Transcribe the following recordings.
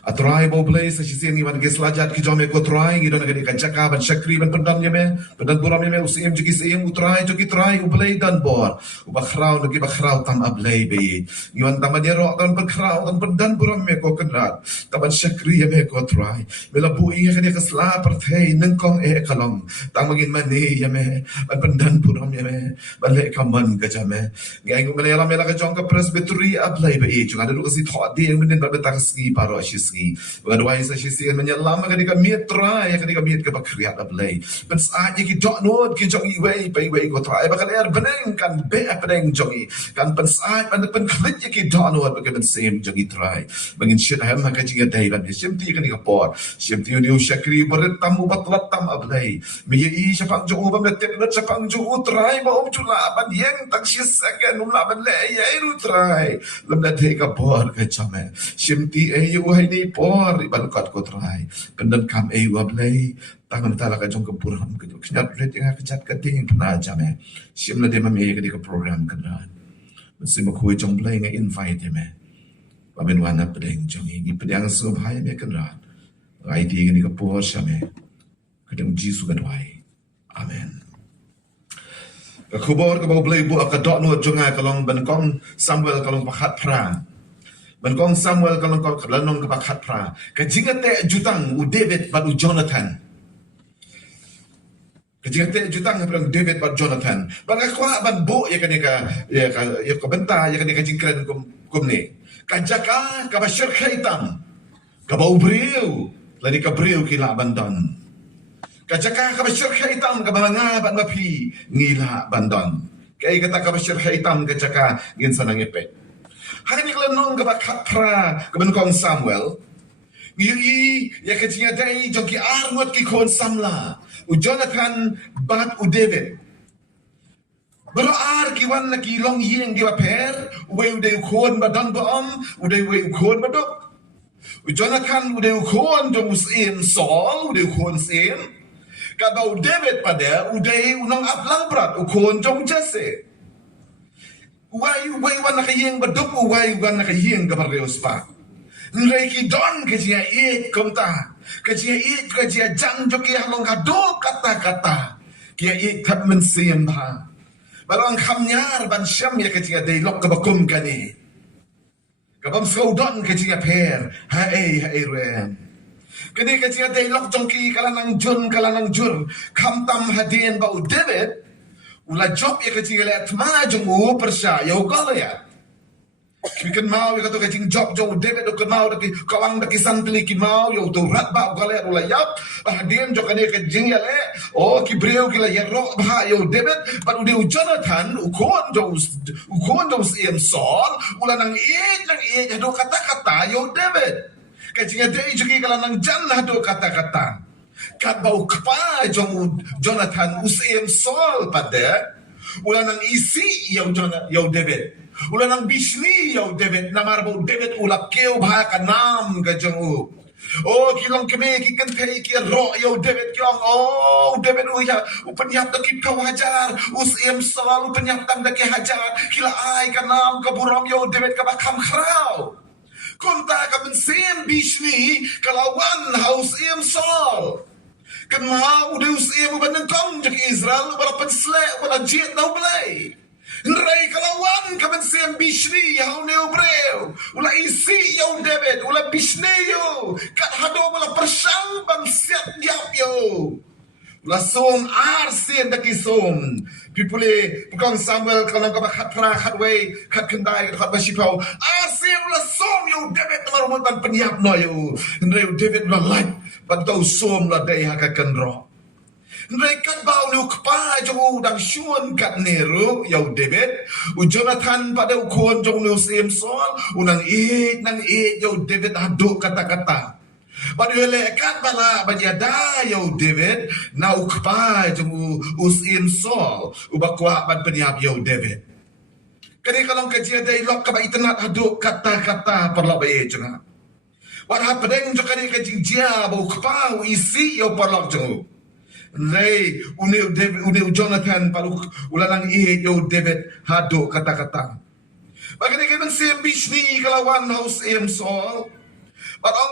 Atrai bau belai sa sisian ni man gislajat ki jome ko trai gi don gadi kajaka ban syakri ban pendan yeme pendan buram yeme usim jiki sim utrai joki trai ublai dan bor ubakhrau nagi bakhrau tam ablai be giwan taman yero tan bakhrau tan pendan buram me ko kenrat taman syakri yeme ko trai bela bui gadi kasla perthei nengkong kalong tang magin mani yeme ban pendan buram yeme bale kaman gajame ngai ko mele mela ka jong ka presbytery ablai be chung ada lu kasi thot di yang menen ba taksi paro asis Wadwai sa sisian menyelam kadika miet try kadika miet ka bakriat ablay. Ben saat ki dot nod ki jongi way bay way ko try bakal er beneng kan be beneng jongi kan ben saat ben klit ki dot nod bakal ben same jongi try. Bangin shit ham ka jinga dai ban simti kadika por. Simti uni syakri berat tamu batlat tam ablay. Mi yi syapang jo bam tet net syapang jo try ba om chula ban yang tak sis again umla ban le ya ru try. Lam da te ka por ka chame. Simti yu hai ni por ibalkat ko try pendan kam wablay tangan tala ka jong keburam ke knyat ret yang kejat ka ting pna jame simla de mame ka di ka program kan mesti ma kuy jong blay nga invite me pamen wana pedeng jong gi pedang so bhai me kan rai di ka di ka por shame kadang jisu kan wai amen ka khubor ka blay bu ka dot no jonga kalong ban kong Samuel kalong pakhat pra Bangkong Samuel kalong kau lanong kebakat pra. Kajinga te jutang u David badu Jonathan. Kajinga te jutang perang David badu Jonathan. Bangakwa ban bo ya kanika ya ka benta ya kanika jingkran kum ni. Kajaka ka basyir khaitam. Ka bau briu. Lani ka briu kila bandan. Kajaka ka basyir khaitam ka banga ban mapi ngila bandan. Kay kata ka basyir khaitam kajaka ngin sanang epet. Hari ni kalau nong kebakat pra kebenkong Samuel, ngiri ya kecinya day joki arngot ki kon samla, u Jonathan bat u David. Berar kiwan lagi long yeng ki per, u de kon badan baam, u de kon badok. U Jonathan u de kon do musim Saul, u de kon sim. Kabau David pada u de unang aplang berat u kon jong Jesse. Why wan nakayeng baduk why wan nakayeng kapareos pa. Nreki don kajia it komta. Kajia it kajia jang joki halong hado kata-kata. Kia it tap mensiem ba. Barang kamnyar ban syam ya kajia daylok kabakum kani. Kabam saudon kajia per. Hae rem. Kani kajia daylok jongki kalanang jur. Kamtam hadien bau David. Ula job ya kecing lihat maju mu persya ya ugal ya. Kikan mau ya kata kecing job jauh David do mau daki kawang daki santli ki mau ya tu rat ba ugal ya ula yap bahdian jo kane kecing ya le oh ki breu ki la ya ro ba ya David but udah Jonathan ukon do sim Saul ula nang e do kata-kata ya David. Kecing ada iki kala nang janlah do kata-kata. Kat bau kepa jong Jonathan usim Saul pada ulanang isi yau David ulanang bisni yau David namar bau David ulap keu bah kanam ka jong oh kilong keme ki kentai ki ro yau David kiong oh David ya upenyap ki kau hajar usim Saul upenyap tam ki hajar kila ai kanam ka buram yau David ka bakam khrau konta ka bensin bisni kalawan haus im Saul kan mau udah usia beban kong jadi Israel berapa selek wala jet tau belai nrai kalawan kamen siam bishni yau neu breu ula isi yau David ula bishni yo kat hado wala persang bang siap yap yo ula som arsin daki som pipule pukang Samuel kalau kau kat pra kat way kat kendai kat basipau arsin ula som yau David marumut ban penyap no yo nrai David ula light Pagtau som la day hakakan ro. Mereka bau nu kepa jong udang syun kat neru yau David. U Jonathan pada ukon jong nu sim Saul. Unang nang yau David aduk kata-kata. Pada lekat bala banyada yau David. Na u kepa jong sim Saul. Ubakwa ban penyap yau David. Kani kalau kajian day lok kaba itenat aduk kata-kata perla bayi jong. What happened jo kani kajing dia bau kepau isi yo parlok jo. Lei uni Jonathan palu ulanang yo David hado kata-kata. Bagani kan sim bishni kalawan haus em Saul. But ang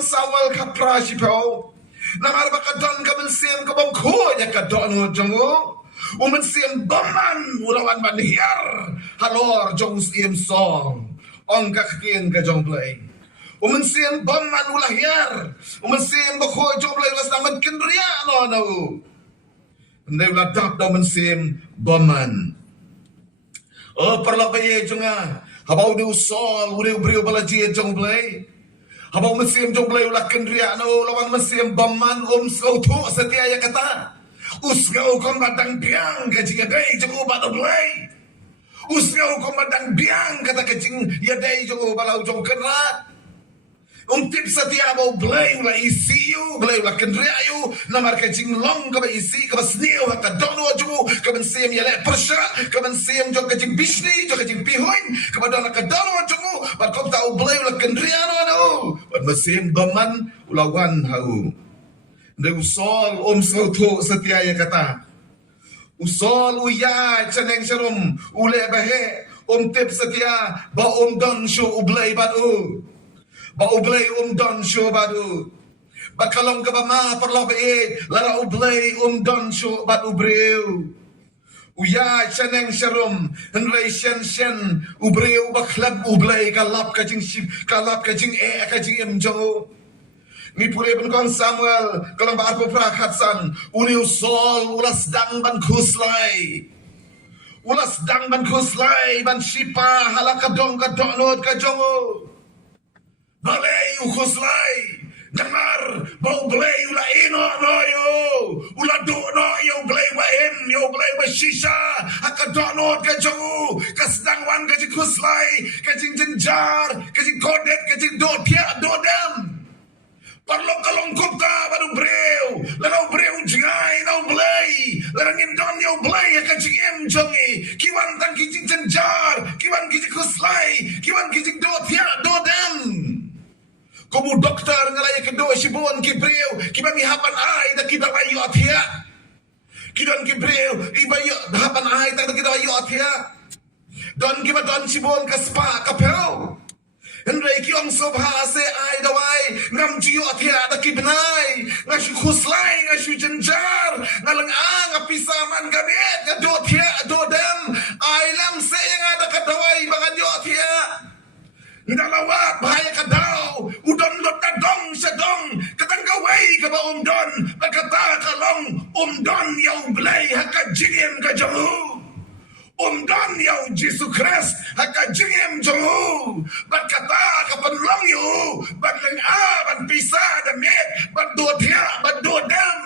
kang sawal kapra sipau. Namar bakadon ka mensiem ka bangko ya kadon jongo. Umensiem baman ulawan manhiar. Halor jong siem song. Ong kakien ka jong play. Umensiem baman ulahiar. Umensiem bako jong play ulas naman kinria no. Ndai uladap da mensiem baman. Oh perlapaye jonga. Habau de usol, ude brio balaji jong play. Habau mesim jong play ulah kendria no lawan mesim baman skau tu setia ya kata. Usngau kom badang biang kajing dai jong ubat play. Usngau kom badang biang kata kajing ya dai jong balau jong kerat. Tip setia bau play ulah isi you, play ulah kendria you, namar kajing long ka isi ka sniu ka dono jong ka mesim ya le persya ka mesim jong kajing bisni jong kajing pihoin ka badana ka dono jong bat kom tau play ulah kendria no. Bat mesim baman ulawan hau. Ndai usol skau tu setia ya kata. Usol uya caneng serum ule bahe tip setia ba don show ublay batu. Ba ublay don show batu. Ba kalong ka ba ma perlo ba lara ublay don show batu breu. Uya caneng serum henrei shen ubreu ba klab ublay kalap kajing kajing emjong. Ni pure ben kong Samuel kalau ba arpo prakhatsan uni usol ulas dang ban kuslai ban shipa halaka dong ka donot ka jongo balei ukuslai dengar bau blei ula ino no yo ula do no yo blei wa yo blei wa shisha haka donot ka jongo kasdang wan ka kuslai ka jing jenjar ka jing kodet ka jing do tia do dem. Parlong kalong kupta baru breu, larau breu jingai nau blay, larang indon yo blay ka jingem jongi, kiwan tang kijing jenjar, kiwan kijing kuslai, kiwan kijing do tia do dem. Komu dokter ngalaya kedo sibon ki breu, kibang ihapan ai da kita bayu atia. Kidon ki breu, ibayu hapan ai da kita bayu atia. Don kiba don sibon ka spa ka pero. Henry kiong sobha se ai dawai ngam jiyo atia da kibnai ngashu kuslai ngashu jenjar ngalang ngapisaman gamet ngado tia do dem ai lam se ngada kadawai bangan yo atia ndalawat bahaya kadau udon lot dong sedong katang gawai ka ba don kata kalong don yaw blay haka jingem ka jamu don yaw Jesus Christ haka jingem jamu bat kata kapan long yu bat leng ban pisa da met bat do tia bat do dem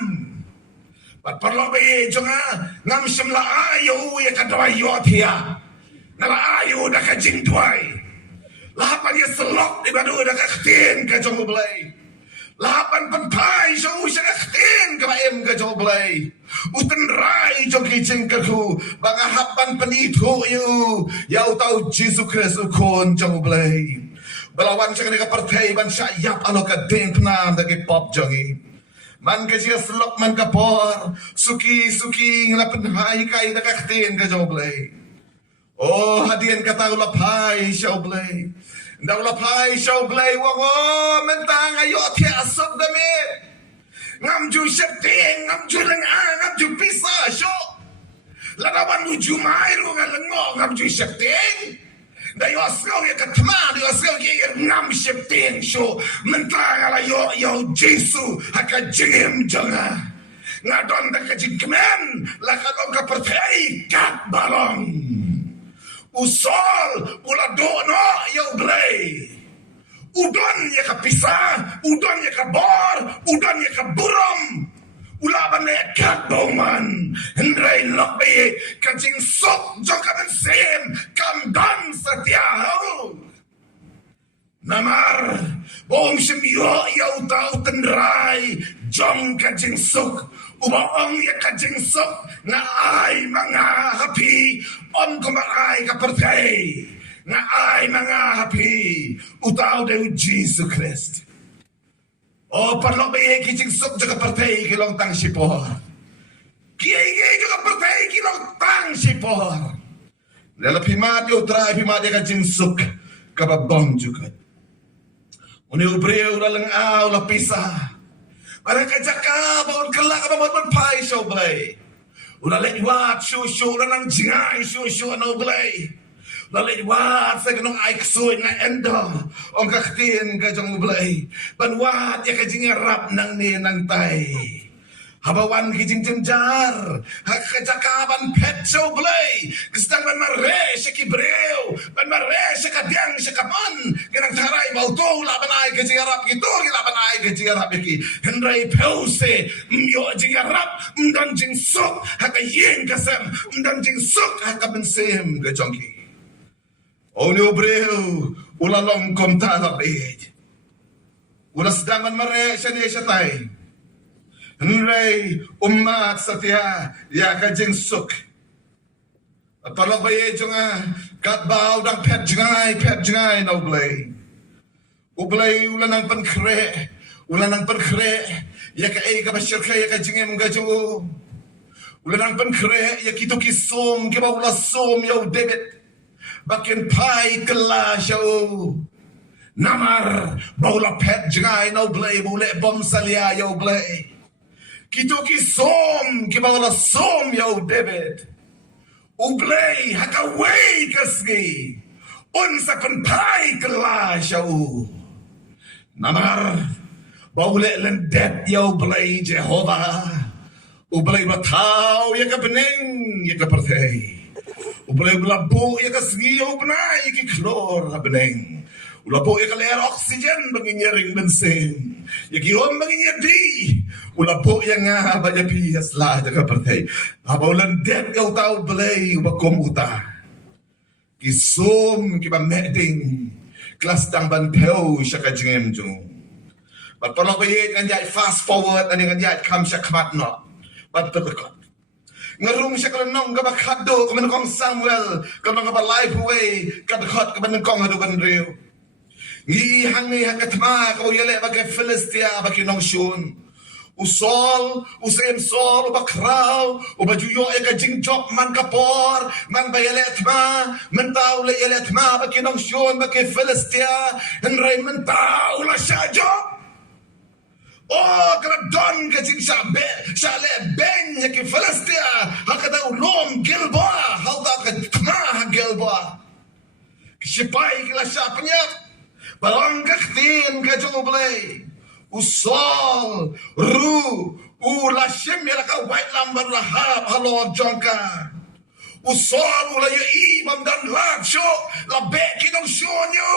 bat parlo be jonga ngam simla ayu ya kadawai yo tia nala ayu da ka jing tuai lahapan ya selok di badu da ka ktin ka jong blay lahapan pentai so usah ktin ka em ka jong blay utan rai jong kijing ka ku banga hapan penito yu ya utau Jesus Christ kon jong blay balawan sa ka partai ban sa yap ano ka din pnam da ki pop jongi man ka siya selok man ka por suki ngalapan hai kai da ka ktin ka jong blay. Oh, hadian kata ulapai shaublay. Nda ulapai shaublay wango mentang ayo tia asap damit. Ngam ju syekting, ngam ju lengan, ngam ju pisah syok. Ladawan uju mairu ngalengo ngam ju syekting. Nda yo asgau ya katma, yo asgau ya ngam syekting syok. Mentang ala yo Jesu haka jingim jonga. Ngadon da kajingkemen, lakadong kapertai kat balong. Usol ula dono ya blay. Udon ya kapisa, udon ya kabor, udon ya kaburom. Ulaban ya kadoman. Hendrai lokbe kajing sok jokaman sem kamdan setiaho. Namar bong semyo ya utau tendrai jong kajing sok. Ubaong ya kajing sok na ay mga hapi kumaay kapertay na ay mga hapi utaw de Jesus Christ. O parlo ba ye kajing sok jo kapertay kilong tang sipor. Kiyay jo kapertay kilong tang sipor. Lala pimat yo try pimat ya kajing sok kababong juga. Uni ubreu dalang aw la pisah. Mereka cakap bahawa kelak apa buat pai show play. Udah lewat show dan nang jingai show no play. Udah lewat saya kena aik suai na enda. Ong kaktin ka jong play. Banwat ya ka jingarap nang ni nang tai. Habawan kijing jemjar, hakajakaban petso blay, kesdang ban mare sekibreu, ban mare sekadiang sekapon, kenang tarai mau tu la banai kijing arab gitu, la banai kijing arab iki, hendrai pause, yo jing arab, dan jing sok, hakayeng kasem, dan jing sok hakabensem kejongki. Onyo breu, ulalong kom talabed, ulas sedang ban mare setai. Henry umat setia ya kajing suk. Tolong bayi jonga kat bau dah pet jengai no blay. Ublay ulanang penkre ya ka ka basyirka ya kajing em gajo. Ulanang penkre ya kitu kisom ke bau lasom ya debit. Bakin pai kelas ya namar bau la pet jengai no blay bule bom salia ya blay. Kito ki som ki bawala som yo David ublay hakaway kasgi unsa kan pai kala shaw namar bawle lendet yo blay Jehovah ublay batao ya ka beneng ya ka pertay ublay blabo ya kasgi yo benay ki klor beneng ulabo ya ka ler oxygen banginyering bensin ya ki om banginyadi ulabo yang nga ba niya piyas la jaga pertay abaulan det kau tahu belai bakom uta kisum kiba meding kelas dang ban peu syaka jengem jung bat tolong bayit kan jai fast forward ani kan jai kam syakmat no bat terdekat ngerung syaka lenong gaba kado kemen kong Samuel kemen gaba live away kadekat kemen kong adu ban riu ngi hangi hakatma kau yele bagai Filistia bagi nong shun usol, usem sol, bakraw, ubajuyo ay kajingjok man kapor, man bayalet ma, mentau le yalet ma, bakinong syon, baki Filistia, henry mentau la syajo. Oh, kena don kajing syabe, syale ben yaki Filistia, hakata ulom Gilboa, hauta katma Gilboa. Sipai kila syapnya, balong kaktin kajong ublay. Usol, ru, lashim ya ka white lambar lahab halo jongka. Usol ula ya imam dan lacho la beki dong shonyo.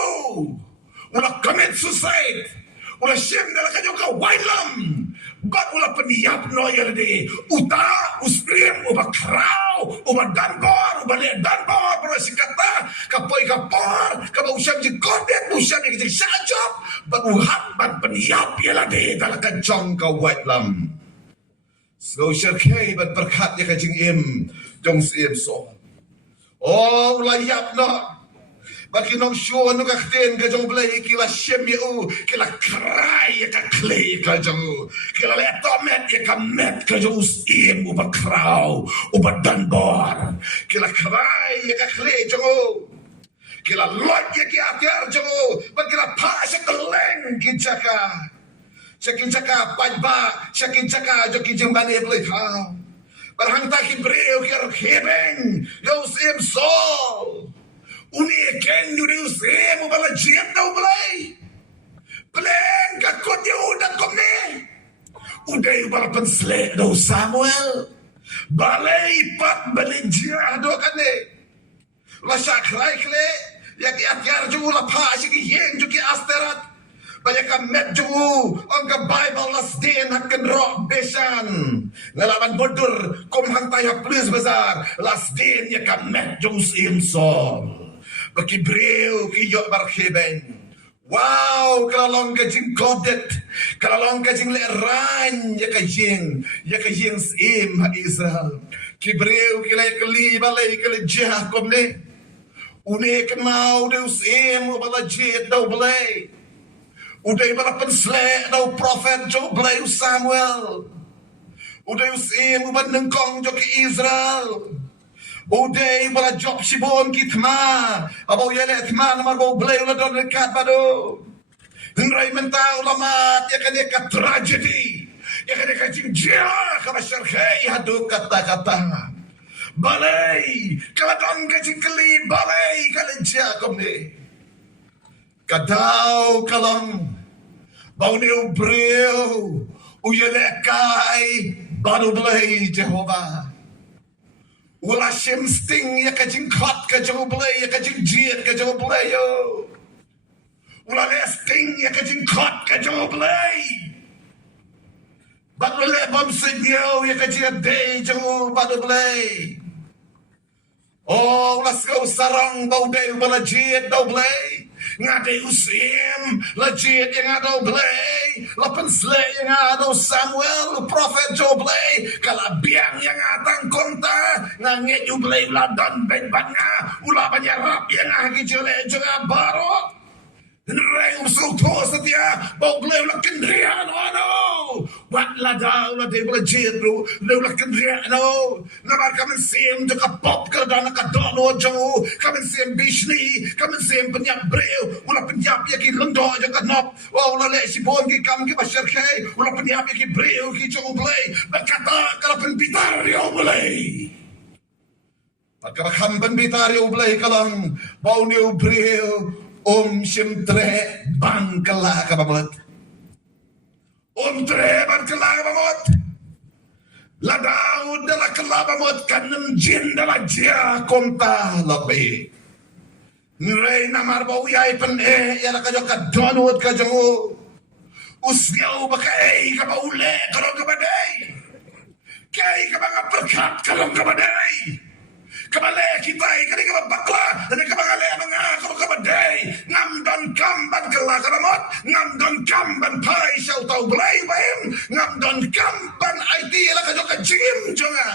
Ula commit suicide. Ula shim ya ka joka white lam. God ula peniap no ya de. Uta, usprim, uba krau, uba danbor, uba le danbor, pero sikata, kapoy kapor, kaba usyam ji kodet, usyam ji kajik syajop, bat uhat, bat peniap ya la de, talakan jong ka white lam. So syarkay, bat berkat ya kajing im, jong si im so. Oh, layap no. Bagi nong show no kakten ka jong blay kila shem yu kila kray ka clay ka jong kila letomet ka met ka jong usim uba kraw uba danbor kila kray ka clay jong kila lot ki atyar jong bag kila pa sa keleng kinjaka sakin jaka pajba sakin jaka jo ki jong bane blay ha barhang ta ki breu ki khebeng yo usim sol Uniken yuri usemu bala jiet daw balay. Peleng kakot ya udah komne. Udah yu bala pensle daw Samuel. Balay pat balinjia do kane. Lasya kray kle. Yaki atyar ju la pa shiki yen ju ki asterat. Banyak ka met ju ang ka Bible las din hakken rock besan. Ngalaman bodur kum hantay ha plus besar. Las din ya ka met ju simsol. Bagi breu ki yok barkheben. Wow, kalalong kajing kodet, kalalong kajing leran, ya kajing sim ha Israel. Ki breu ki lay kali balay kali jah komne. Une kenau deus sim bala jet dau balay. Uday bala pensle dau prophet jo balay Samuel. Uday sim uban nengkong jo ki Israel. Uday bala job sibon kitma. Abaw yele tma namar bo blay ula don dekat bado. Henry mentau lamat ya kan dia kat tragedi. Ya kan dia kajing dia ka masyarakat hadu kata-kata. Balai kaladon kajing keli balai kalanja komne. Kadau kalong bau ni ubreu uyelekai baru belai Jehovah. Wala shem sting ya kajing kot ka Jehovah ya kajing jiat ka Jehovah yo. Wala sting ya kajing kot ka Jehovah. Baru le bom sedio ya kajing day Jehovah baru belai. Oh, let's go sarang bau day wala jiat do belai. Ngade usim legit yang ada blay lapan slay yang ada Samuel prophet Joe blay kalabiang yang atang konta nganget you blay uladan ben banga ula banyarap yang agi jele juga barot Nreng usuto setia bau blay ula kendrian ano wat ladau la de legit bro ula kendrian no nabar kamen sim juga pop ke dana ka dono jo kamen sim bishni kamen sim penyap breu ula penyap ya ki londo juga nop wa ula le si bon ki kam ki basharkai ula penyap ya ki breu ki jo blay berkata kalau penbitar yo blay maka hamban bitar yo blay kalang bau ni breu Shimtre bangkala kabamot. Tre bangkala kabamot. Ladau dala kalabamot kanam jin dala jia konta labi. Nrei namar bau yai pen yala kajo kadonot kajo. Usgau bakai kabau le karong kabadai. Kai kabanga perkat karong kabadai. Kabale kita ikani kabakla dan kabale mga kabadai ngam don kamban kala kabamot ngam don kamban pai shau tau blai baim ngam don kamban IT la kajo ka jim jonga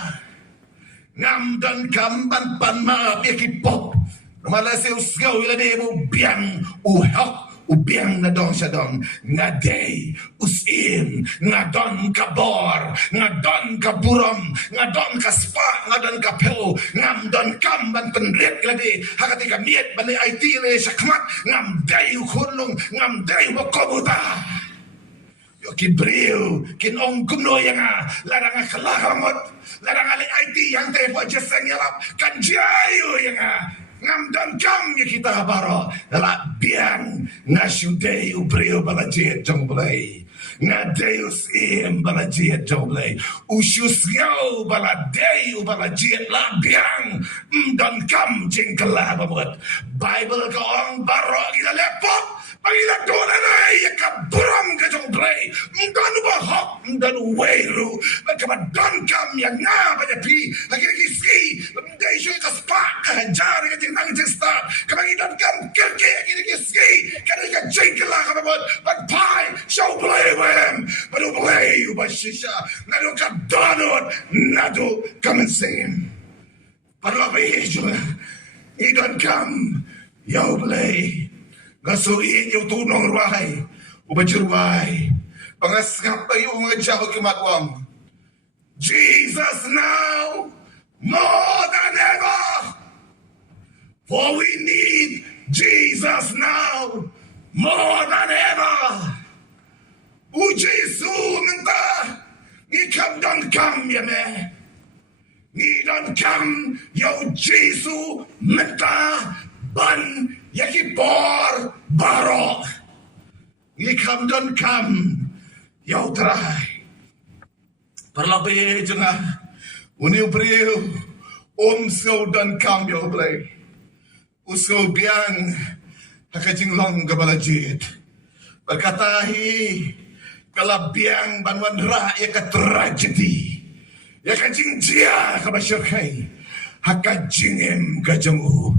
ngam don kamban pan ma peki pop malase usgau ila de mo biang uhak ubiang na dong siya dong ngaday usim ngadon kabor ngadon kaburom ngadon kaspa ngadon kapel ngamdon kamban penrit lagi hakati kamiet bani IT le sakmat ngamday ukulong ngamday wakobuta yo kibriu kinong kumno yang larang kalahamot larang ali IT yang tepo jeseng yalap kanjayo yang ngamdan kam ya kita baro la biang ngasudei ubreo balajet jongblay ngadeus im balajet jongblay usus yau baladei balajet la biang dan kam jingkala bamot Bible ka ong baro kita lepot pagila dona na ya kaburam ka jongblay mdanu bahok mdanu weiru bakabadan kam ya nga banyapi lagi ski mdai shu ka spa ka jari ka nang start kamangidan kam kerke kini ski kana ka jingkala ka bamot pagpai show play wem pero play ubashisha nado ka donot nado come and sing para beijo idan kam yo play ngasuin yung tunong ruay ubajurway pangasngap pa yung mga jaho kimatwang Jesus now more than ever for we need Jesus now more than ever Jesus minta ngikam don kam yame ngidon kam yo Jesus minta ban yakipor barok ngikam don kam yo try parlabe junga uniu priu so don kam yo play uso biang hakajing long gabalajit berkatahi kalabiang banwan ra ya ka tragedy ya kajing jia ka masyarakat hakajingem kajamu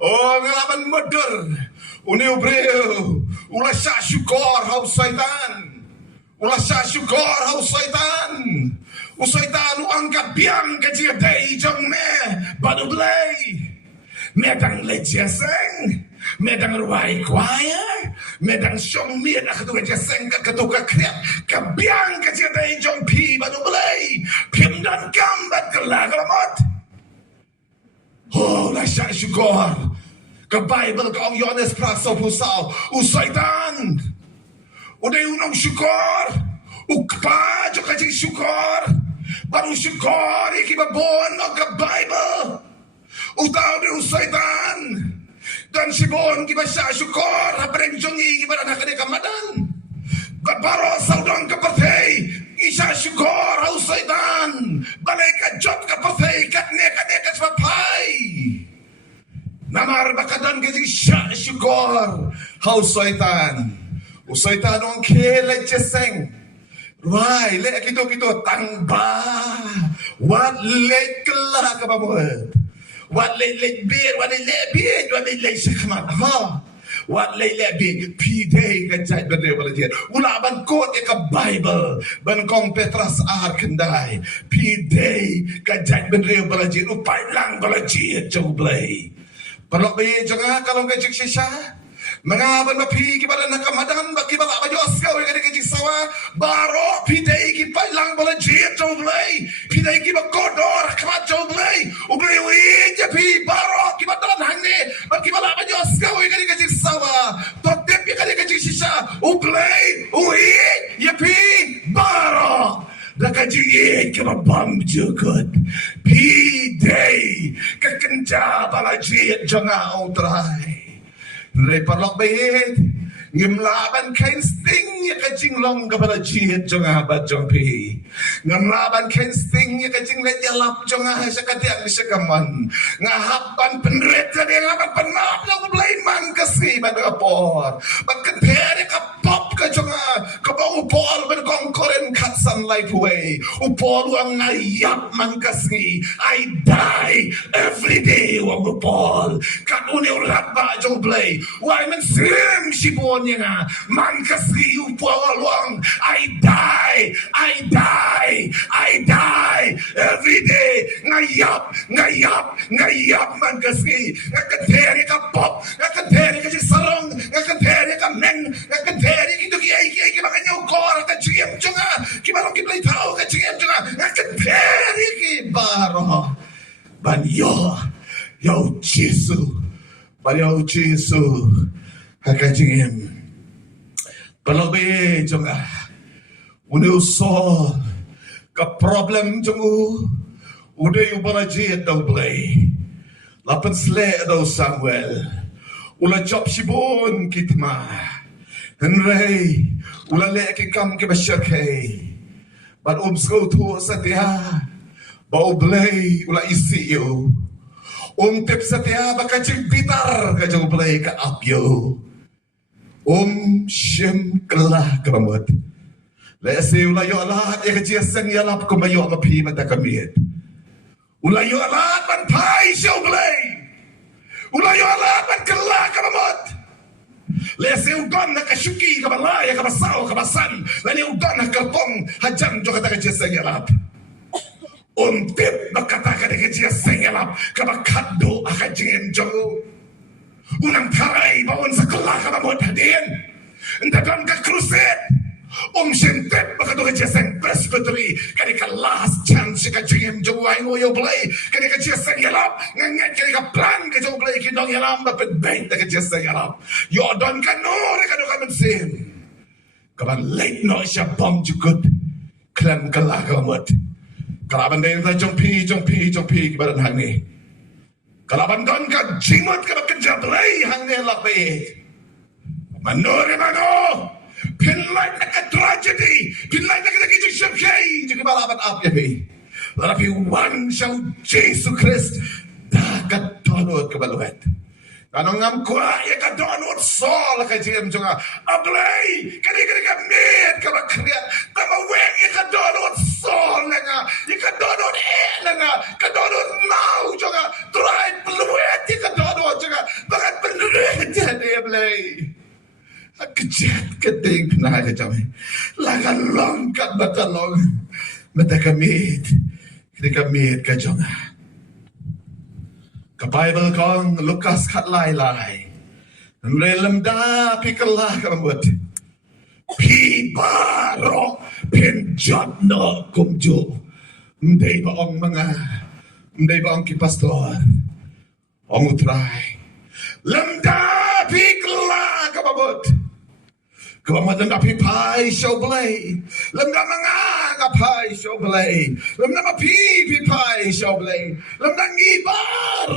oh ngalaman murder uniu priu ula sa syukor hau syaitan ula sa syukor hau syaitan usaitan angkat biang kajia dei jong me badu blay medang lejeseng medang ruai choir medang song miet ketua jeseng ketua kriap kabiang kajia dei jong pi badu blay pim dan kambat kelagalamot oh la sa syukor ke Bible ka ang Yohanes praso pusao usaitan Udah unang syukur. Ukpa jo kajing syukur. Baru syukur ikibabon o ka Bible. Utaw di usaitan. Dan si bon kiba siya syukur. Hapareng jongi kiba na nakade kamadan. Baru saudang ka partay. Isa syukur usaitan. Balay ka jot ka partay. Katne ka sapay. Namar bakadan kajing siya syukur. Usaitan. Usaitan ang kilay cheseng. Why, lek kito tangba. What lek kelah ka pamud. What lek bir, what lek bir, what lek sekmat. Ha. What lek bir, pide ka jay berde balajian. Ula ban kot ka Bible, ban kong Petras ar kendai. Pide ka jay berde balajian upai lang balajian joblay. Palok be janga kalong ka jiksisha. Mengaban mapi kipada nakamadan baki bala bajos kau yang ada kecik sawa baro pidai ki pailang bala jit joblay pidai ki bakodor kamat joblay ublay wi japi baro ki badalan hangne baki bala bajos kau yang ada kecik sawa totep yang ada kecik sisa ublay wi japi baro Dakaji ke babam jukut pidai kekenca bala jit jangan utrai. Repalok bayit ngimlaban kain sting ya kajing long kepada jihad jong abad jong pi ngimlaban kain sting ya kajing let yalap jong ah sakatiak sekaman ngahapan penret dia ngapan penap jong belai man kasi pada apor bakan pere kapop ka jong ka bau pol ben kongkoren cut sunlight away upol wang ngayap man kasi I die every day wang upol kat uni urat ba jong belai why man sim sipon nga man kasi upawalwang I die every day ngayap man kasi ngakanteri ka pop ngakanteri ka sarong ngakanteri ka meng ngakanteri kito ki makanyaw kor ka chiem chunga kibalong kiblay tao ka chiem chunga ngakanteri ki baro banyo yaw Jesu banyo Jesu hakachingim Palabi jonga uni usol ka problem jongu uday ubalaji daw blay lapan sle daw Samuel ula job sibon kitma henrei ula leki kam ke basharkei but umsko tu satya ba blay ula isiyo tip satya bakachig bitar ka jong blay ka apyo Shem kelah keramut. Lese ulayo alat ya kejiaseng yalap kumayo mapi mata kamit. Ulayo alat man pai shoblay. Ulayo alat man kelah keramut. Lese udan nakashuki kabalaya kabasao kabasan. Lani udan nakalpong hajam jo kata kejiaseng yalap. Tip bakata kata kejiaseng yalap kabakado akajingin jo. Unang taray bawon sa kelah kamamot hadin. Ndagan ka crusade. Sentep bakato ka jasang presbytery. Kani ka last chance ka jingim jaway mo yo play. Kani ka jasang yalap. Ngangat kani ka plan ka jaw play. Kinong yalam mapidbait na ka jasang yalap. Yodon ka no. Rekado ka mansin. Kaban late no siya bom jukut. Klan kelah kamamot. Kalaban din ta jong pi. Kibaran hangi. Kalaban don ka jimot ka bakenja belay hang ne lapit. Manore mano. Pinlay na ka tragedy. Pinlay na ka nagiging syabshay. Jadi balaban up ya be. Lalapi one siya Jesu Christ. Dagat donot ka baluet. Anong ngam kwa ya ka donot sol ka jim junga. Ablay. Kani ka mid ka bakriat. Tamaweng ya ka donot sol nga. Ya ka donot nga. Ka donot mau junga. Try peluet ya ka donot junga. Bakat peluet ya dia blay. Kejat keting na ka jami. Lagan long kat batalong. Mata kamit. Kini kamit ka junga. Ka Bible kong Lukas kat lai. Relem da pikelah kamut. Pi baro penjat no kumjo. Mday ba ang kipastor. Ang utray. Lemda pikelah kamut. Kaba madam api pai show blay. Lam na mga kapai show blay. Lam na mapi pai show blay. Lam na ngiba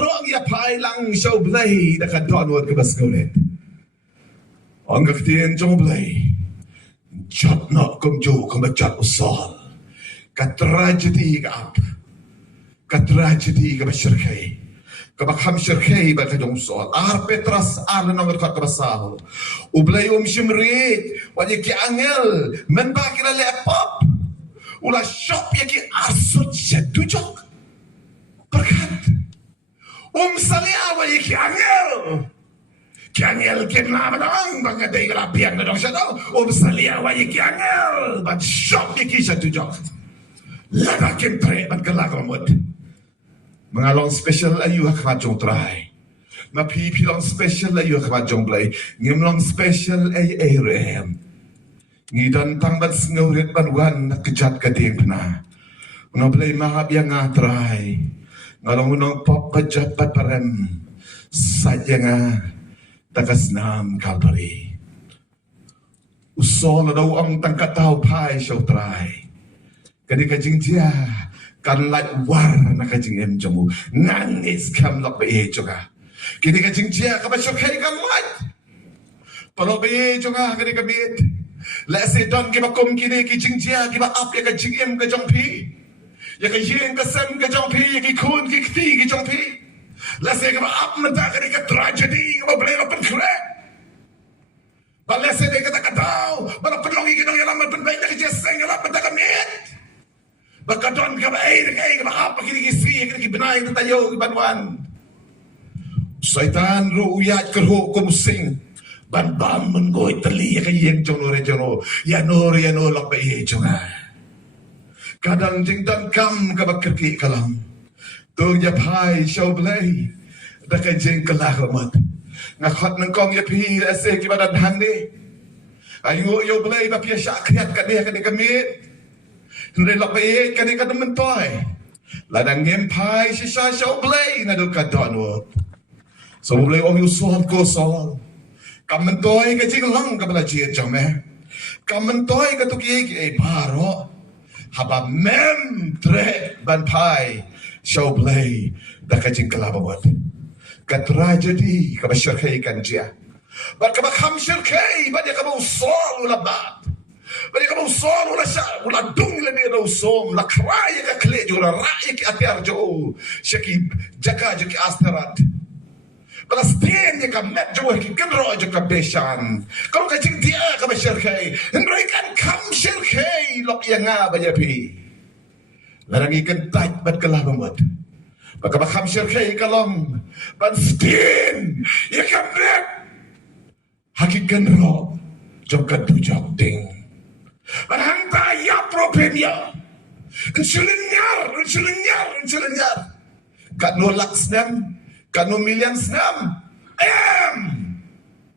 rong ya pai lang show blay. Nakadon wad kabas gulit. Ang kaktiyan show blay. Jot na kung jo kung bajat usal. Ka-tragedy ka up. Ka-tragedy ka basyarkay. Kabak syarkay ba kajong usal. Petras nang kabasal. Ublay simrit. Wadi ki angel. Men ba kira lepop. Ula shop ya ki asut setujok. Berkat. Salia wadi ki angel. Kiangel kenapa dong? Bangga day kelapian dong siya dong. Salia wadi ki angel. But shop ya ki setujok. Lagakin tre ban kalakramot. Mga long special ayu hakajong try. Mapipilang special ayu hakajong blay. Ngim long special ay rem. Ngidan tangbat ngawrit banwan nakejat kading na. Mga blay mahabya nga try. Ngalong unong pop kajapat parem. Sadya nga takas nam Calvary. Usol daw ang tangkataw pai siya try. Kani kajing dia kan like war na kajing em jamu nangis kam lok be juga. Kini kajing dia ka basyo kay kan like. Palo be juga kani kabit. La se don ki bakom kini kajing dia ki ba up ya kajing em ka jong pi. Ya ka yin ka sem ka jong pi ya ki kun ki kti ki jong pi. La se ka ba up menta kani ka tragedy ka ba blay open crack. Balese de ka takataw, bala penlongi ki nang yalam pen bay na ki jeseng yalam pen takamit. Bagkadon ka ba kay ka apa kini kisi kini binay na tayo ibanwan. Saitan ro uyat kerho kumusing ban bam mengoy tali kay yen jono re jono ya no lok ba ye jonga. Kadang jing dan kam ka bakerki kalam. Tu ya pai show blay da kay jing kalahmat. Ngakhat nang kong ya pi ase ki badan hang ni. Ayo yo blay ba pia syakriat ka dia kamit. Nre lok bae kani ka naman toy. Ladang ngempay si Shasha Oblay na do ka donwo. So Oblay ong yusuhan ko sol. Kamantoy ka jing lang ka pala jit jang me. Kamantoy ka tuki ki paro. Haba mem tre ban pay Shasha Oblay da ka jing kalabawat. Ka tragedy ka ba syarkay kan dia. Ba ka ba kham syarkay ba dia ka ba usol ulabat. Bali ka usor wala siya, wala dung la ni usom, la kraya ka klejo, la raya ki aterjo, siya ki jaka jo ki asterat. Bala stien ka medjo ki kadro jo ka beshan. Kalau ka jing dia ka besher kay, hendray kan kam sher kay, lok ya nga ba yapi. Larang ikan tait bat kalabamot. Baka ba kam sher kay kalong, ban stien, ya ka med. Hakikan ro, jo ka dujok ding. Berhanta ya propenya. Ensulinyar. Kat no lakhs nam, kat no millions nam.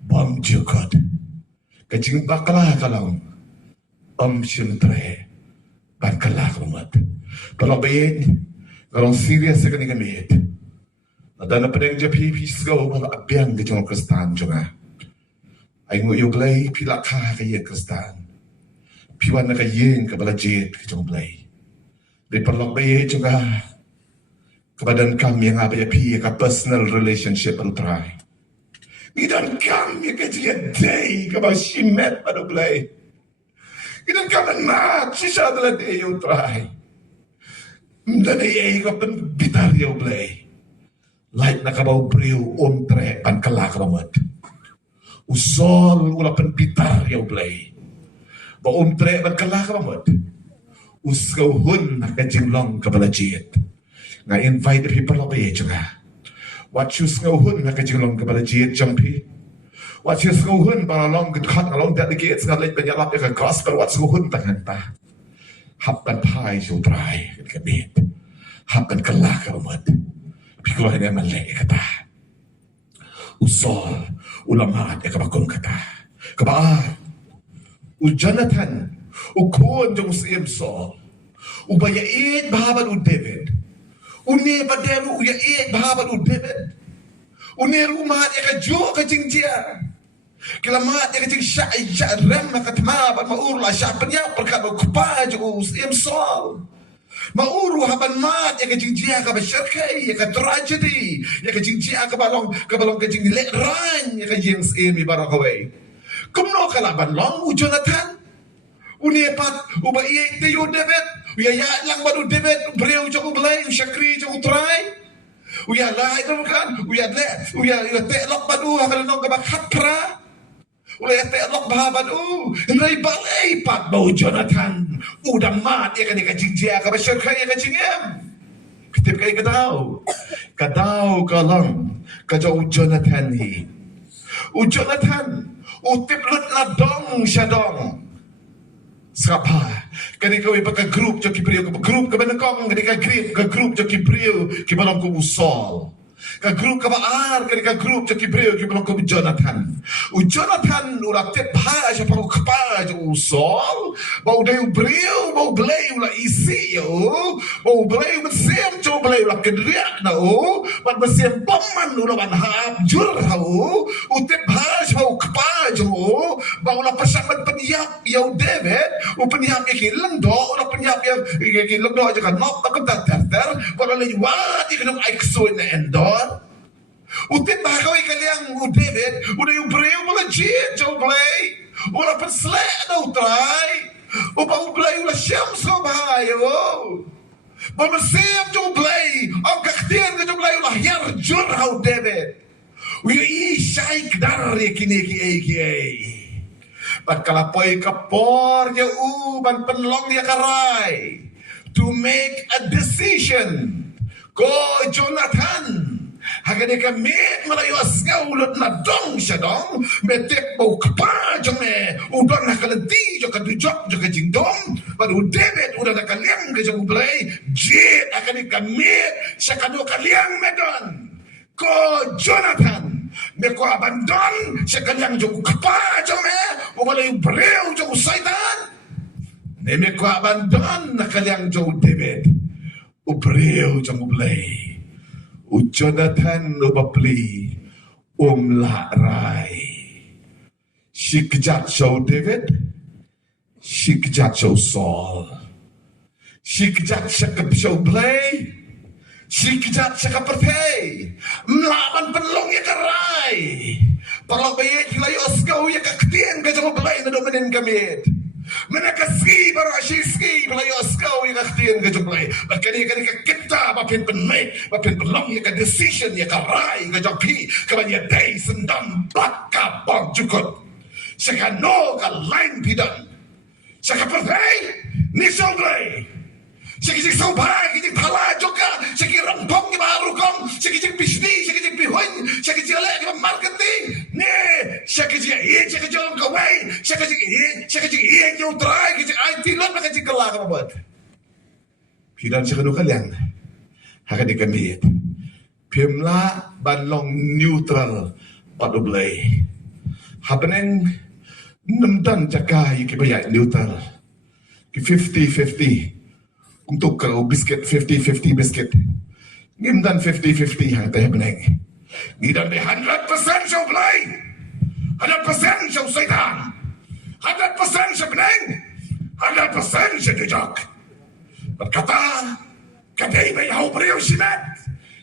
Bom jukot. Kajing bakla kalong. Sintre. Bakla kumat. Kalau bayit, kalau serius sekali kami. Nadana pedang japi pisgo mga abiyang di jong Kristan juga. Ay mo yuglay pilakha kaya Kristan. Piwan na kayeng kabala jit kajong blay. Di perlok baye juga kebadan kami yang abaya pi ka personal relationship al try. Gidan kami kajia day kabal shimet pada blay. Gidan kami mat sisa adalah day yung try. Dan ay ka pen bitar yung blay. Light na kabaw briw tre pan kalakramot. Usol ula pen bitar yung blay. Ba tre ban kalakramot. Uskaw hun nakajinglong kabalajit. Nga invite people labay juga. What you skaw hun nakajinglong kabalajit jampi. What you skaw hun para long kat along delegates nga late banyalap ka gospel what skaw hun tanganta. Hapan pai so try kabit. Hapan kalakramot. Pikulah ni malay kata. Usol ulamat ekabakon kata. Kabaat. Jonathan, ukon jong si Saul, ubayait bahaban David, unebaderu uyait bahaban David, uneru mahat eka jo ka jingjian, Kelamat yang kecil syai rem makatma ban maur la syapnya perkat kupa ju sim sol. Mauru haban mat yang kecil dia ka bersyarkai ya ka tragedy ya kecil dia ka balong kecil lek ran ya ka jing sim barakawai. Kumno kala ban long u Jonathan. Unepat uba iye te yo David. Ya lang baru David breu jo blai syakri jo try. Uya lai tu kan uya te lok badu kalau nong ka bakat pra. Uya te lok bahaban nai balai pat bau Jonathan udang mat ya kan jingja ka basyarkai ya ka jingem. Ketip kai kadau kalang ka jo Jonathan hi. Jonathan utip lut na dong syadong. Sapa kani kau ipa grup jo kipriu ka grup ka benakong kani ka grup jo kipriu ki balong ko usol ka grup ka baar kani ka grup jo kipriu ki balong ko Jonathan Jonathan ura te pa ja pa ko pa jo usol bau de briu bau blei la isi yo bau blei met sem jo blei la kedriak na ban besem paman ura ban hap jur hau te pa ja pa jo bau la pasamat peniap yo David upeniap yang lengdo orang peniap yang lengdo aja kan nok tak ter pada lagi wati kenum aikso na endor utin bahakawi kaliang David udah yung breu melejit jauh play orang penslek na utray upang play ulah syamso bahayo bermesim jauh play ang kaktian ka jauh play ulah yarjur hau David uyo isyaik dari kini Pat kalapoi kapor ya ban penlong ya karai to make a decision. Ko Jonathan hagade ka mit malayo asgaw ulut na dong siya dong metep bau kapa jome udon na kalenti jo kadujok jo kajingdom baru David udah na kaliang ke jong play jit akade ka mit siya kado kaliang medon ko Jonathan Meko abandon sekaliang jogu kapa jome umalay breu jogu saitan ne meko abandon nakaliang jogu David ubreu jogu blay Jonathan ubapli la rai shikjat show David shikjat show Saul shikjat shakap show blay Sikijat sakapertay melawan penlong ya karai parang bayet hilayo asgaw ya kaktian ka jama balay na domanin kamit menakasi para asiski hilayo asgaw ya kaktian ka jama balay bakani ka kita bapin penmay bapin penlong ya ka decision ya karai ka joki kabanya day sendam baka bang jukot sakano ka line pidan sakapertay ni soblay Sikit sobhay, sikit pala juga, sikit rampong di baru kong, sikit bisnis, sikit bihoin, sikit lagi marketing. Ne, sikit iya, sikit jalan kawai, sikit iya yang try, sikit IT lot makanya kelak apa buat. Pidan sikit kalian, hakat dikamit. Pimla banlong neutral padu blay. Happening nemdan jaga iki bayar neutral. Ki 50-50. Untuk kau biscuit 50-50 biscuit. Ngimdan 50-50 hang teh beneng. Ngidan be 100% show play. 100% show saitan. 100% show beneng. 100% show dujak. Berkata, kadai bay hau beriau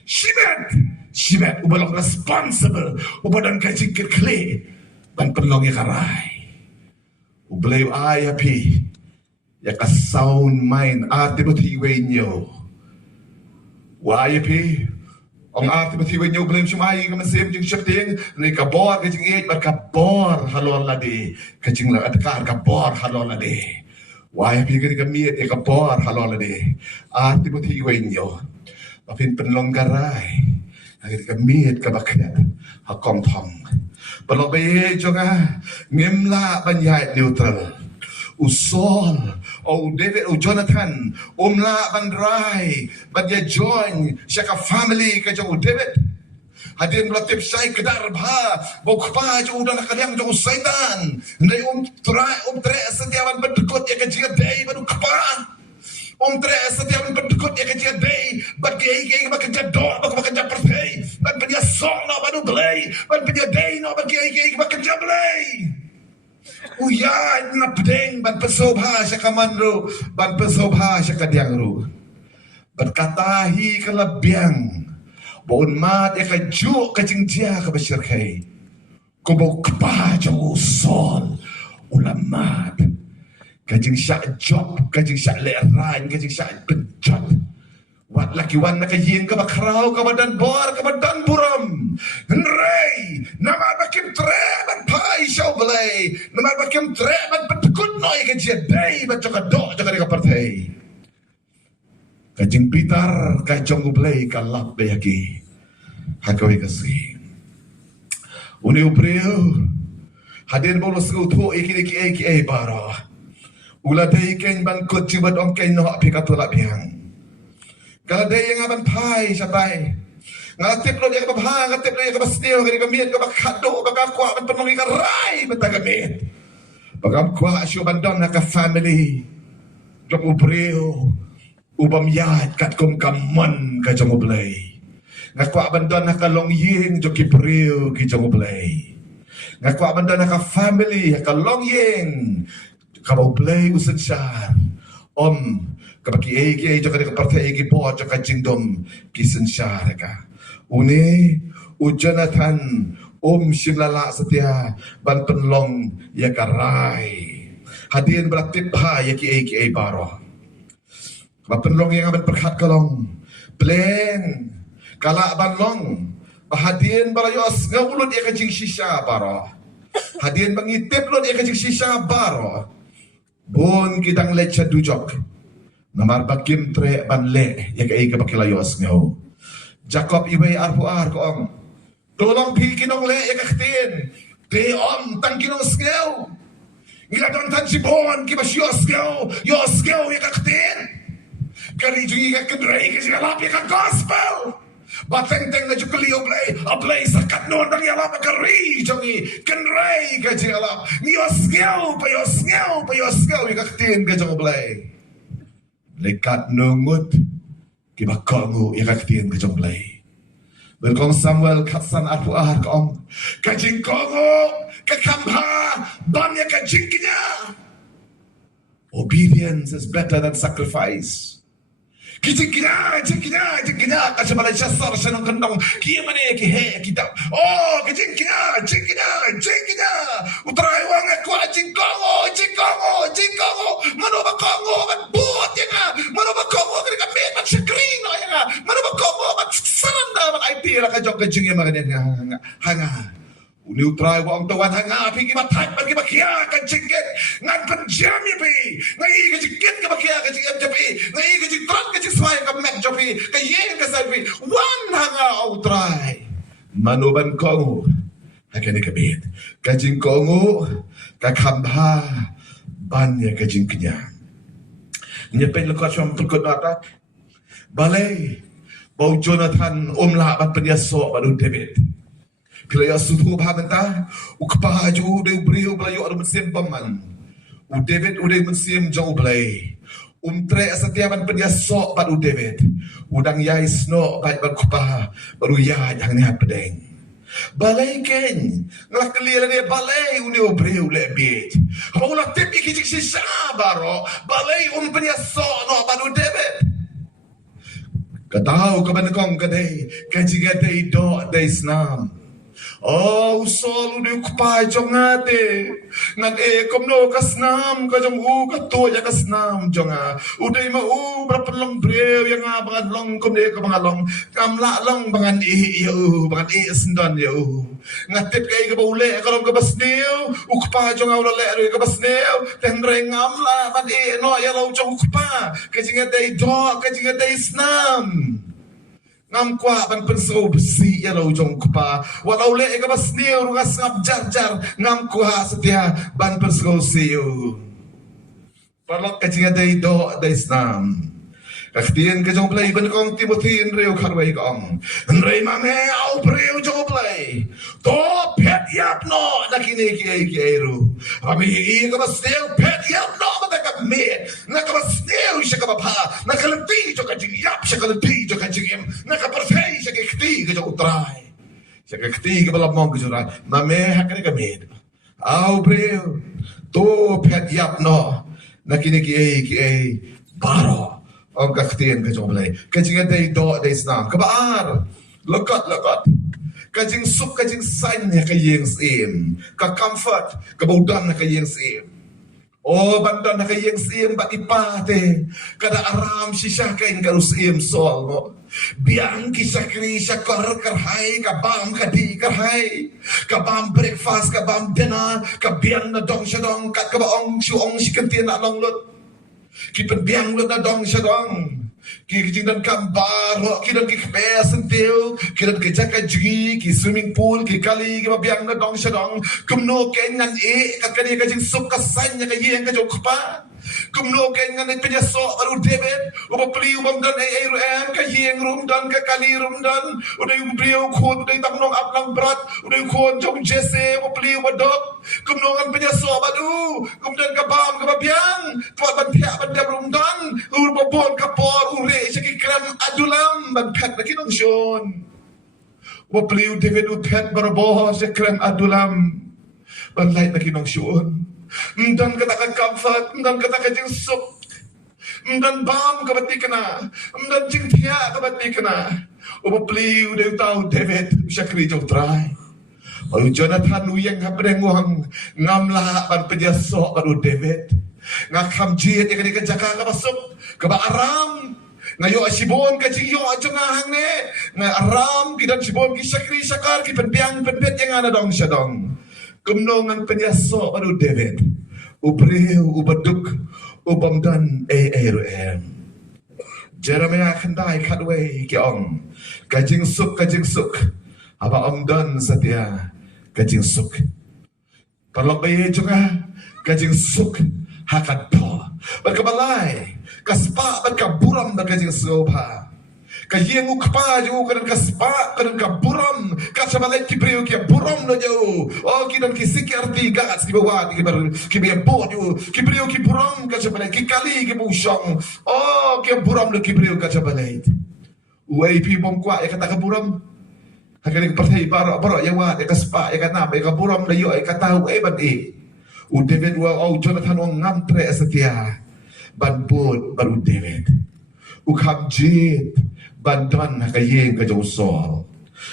Shimet ubalong responsible. Ubadan kajing kirkle. Ban penlong ya karai. Ublayu ay api. Ya ka sound mind ate batiwe nyo. Why pi? Ang ate batiwe nyo blame sumay ka masem jing shifting ni ka bor ka jing eight ka bor halol la de ka jing la ka bor halol la de. Why pi ka miet ka bor halol la de. Ate batiwe nyo. Mapin penlong garay. Agad ka miet ka bakit hakong thong. Balobay jonga ngimla banyay neutral. Saul, David, Jonathan, la bandrai, badya join, siya family ka David. Hadim latip say kedar bha, bokpa jo udah nakaliang jo saitan. Ndai tre setiawan berdekut ya kajia day baru kapa. Tre setiawan berdekut ya kajia day, bagay kay bakajia do, bakajia pertay. ban punya sok no banu belai, ban punya day no ban kiai ban kerja belai. Uya na pedeng ban pesobha sya kamandro, ban pesobha sya kadiang ru. Berkatahi kelebiang, bon mat ya kajuk kajingjia ke besyirkai. Kubo kepah jauh sol ulamat. Kajing syak job, kajing syak leran, kajing syak penjot. Wat laki wan nak yin ke bakrau ke badan bor ke badan buram. Nrei, nama bakim treban pai syau belai. Nama bakim treban petekut noi ke jedai baca kadok jaga dekat partai. Kajing pitar kajong belai kalap bayaki. Hakawi kasih. Uni ubriu hadin bolos utu iki bara. Ula dai ken ban kot jibat om ken no api katulak biang. Kalau dia yang aban pai sabai. Ngatip lo dia ke babha, ngatip lo dia ke bastil, ke gamit, ke bakado, bakakwa, ban penong ikan rai betagamit. Bagam kwa syo bandon na ka family. Jom ubriu ubam yat kat kum kamon ka jom ublay. Ngakwa bandon na ka long ying jo kibriu ki jom ublay. Ngakwa bandon na ka family ka long ying ka ublay usan syar. Om kapaki ege jo ka partai ege po jo ka jingdom kisan syar ka. Uni Jonathan Shimlala setia ban penlong ya karai. Hadirin beratip ha ya ki baro. Ban penlong yang ban perhat kalong. Pleng kala ban long. Hadirin barayos ngawulun ya kajing shisha baro. Hadirin bangitip lon ya kajing shisha baro. Bon kidang lecha dujok. Namar bakim tre ban le ya ka bakilayos ngaw. Jacob iway arpuar ko ang tolong pi kinong le ya kaktin. Te om tang kinong skew. Ila don tan si bon ki basyos skew ya kaktin. Kari jungi ka kadrei ka sigalap ya ka gospel. Bateng-teng na jukuli oblay sakat noon bang yalap ka ri jungi kanrei ka sigalap. Niyos skew ya kaktin ka jung oblay. Lekat nungut kibakongu ya kaktin ka jung oblay. Berkong Samuel katsan arpuar kong kajing kongo kakamha bam ya kajing kinya. Obedience is better than sacrifice. Kajing kinya kasi Malaysia sar siya ng kandang kiyamane kihe kita. Oh kajing kinya utray wang ako jing kongo mano ba kongo buot ya nga mano ba kongo kani kamit mat syakrino ya nga mano ba kongo mat saranda mat IT ra ka jog kajing ya maganya hanga uni utray wang tawan hanga pigi matay pagi makia kajing ngan penjami pi ngai kajing ka makia kajing japi ngai kajing tran kajing sway ka mek japi kayeng ka sabi wan hanga utray manuban kongo hakani kabit kajing kongo kakambha banya kajing kenya nyepen lekot syam perkut nata balai bau Jonathan umla bat penyaso baru David pilaya sudu bhamenta ukpa ju de brio blayo ar mensim paman u David ude mensim jau blai tre setiaban penyaso bat u David udang yai sno bat ukpa baru ya yang ni pedeng balai ken ngelak kelila dia balai uni obreu le bit apa ulah tip ikijik sisa baro balai penyaso no baru David katau kaban kong kadai kajiga dei do dei snam. Oh, solo di ukpai jong ate. Ngan kom no kasnam ka jong ka to ya kasnam jong uday ma berpelong brew yang bangan long kom de ka bangan long kamla long bangan bangan sendon yo. Ngatip kay ka baule ka long ka basneo ukpai jong ulo le ka basneo tendre ngamla man no ya lo jong ukpa kajinga day do kajinga day snam. Ngam kwa ban penso besi ya lo jong kupa walau le ka basneo rugas ngap jar ngam kwa setia ban penso siu parlok kajinga day do day snam kaktian ka jong play ban kong Timothy reu kharwai kong rei mame au preu jong play to pet yap no nakini ki eru ami i ka basneo pet yap no ka met nakabasneo siya ka bapa nakalati jo ka jing yap siya kalati jo ka jing nakaparfay siya ka kti ka jo utray ketiga balamong kejura mame hakane kamid au breu to pet yap no nakini ki baro ang kaktian kejomlay kajing day do day snam kabar lokot kajing sup kajing sign ya kayeng sim ka comfort ka baudan na kayeng sim oh bandan na kayeng sim ba ipate kada aram sisya kayeng garusim sol mo biang kisakri syakar karhai kabam kadi karhai kabam breakfast kabam dinner kabiang na dong syadong kat kabaong syuong sikantin na long lut kipen biang lut na dong syadong kijing dan kambar kidan ki kpe sentil kidan ki jaka jigi ki swimming pool ki kali ki biang na dong syadong kumno ken ngan kakani kajing sup kasanya ka yeng ka jokpa kumno ken ngan penya so baru David uba pli ubam dan am ka yeng rum dan ka kali rum dan udai ubrio khod udai tamnong aplang berat udai khod jong Jesse uba pli uba dok kumno ngan penya so badu kumdan ka bam ka biang tuat bantia bandam rum dan uba bon ka por ure syaki kram adulam ban pet na kinong syon uba pli David upet baraboh syaki kram adulam ban light na kinong syon dan kata ka comfort dan kata ka jing sup dan bam ka bati kana dan jing thia ka bati kana uba pli udah tahu David syakri jauh try baru Jonathan uyang habreng wang ngamla ban penjasok baru David ngakam jit yang ka jaka ka masuk ka ba aram ngayo asibon ka jing yo ajungahang ne nga aram kidan sibon ki syakri syakar ki penbiang penbet yang ana dong syadong kumnongan penyaso baru David ubreu ubaduk ubamdan am Jeremiah kandai kadway kiong kajing suk apa omdan setia kajing suk parlok bayi juga kajing suk hakato berkebalai kaspa berkaburam berkajing sopa kayeng ukpa jo kan kaspa kan kaburam kasabalai kibreu ki buram no jo oh kidan ki sikarti gas ki bawa ki be bo jo kibreu ki buram kasabalai ki kali ki busong oh ki buram no kibreu kasabalai uai pi bom kwa ya kata kaburam hakane pertai baro ya wa ya kaspa ya kana ya kaburam no yo ya kata uai badi u David wa oh Jonathan wa ngamtre setia ban bot baru David ukam jit bandan ka yeng ka josol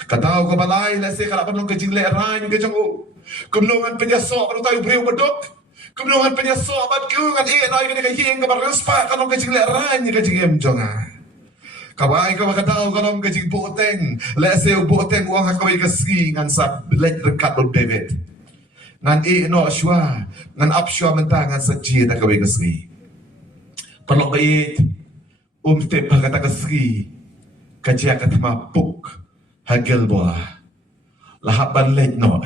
kataw ka balay la se kala panong ka jingle ran ka jangu kumnongan penyaso baru tayo breu bedok kumnongan penyaso bat ku kan nay ka yeng ka baraspa kanong ka jingle ran ka jingem jonga kawai ka kataw kanong ka jing boteng la se boteng wang ka kawai ka ski ngan sa let rekat David ngan no shwa ngan apshwa mentangan sa ji na kawai ka ski parlok bayit te pagkata ka ski kajia katma puk hagel boa lahaban let no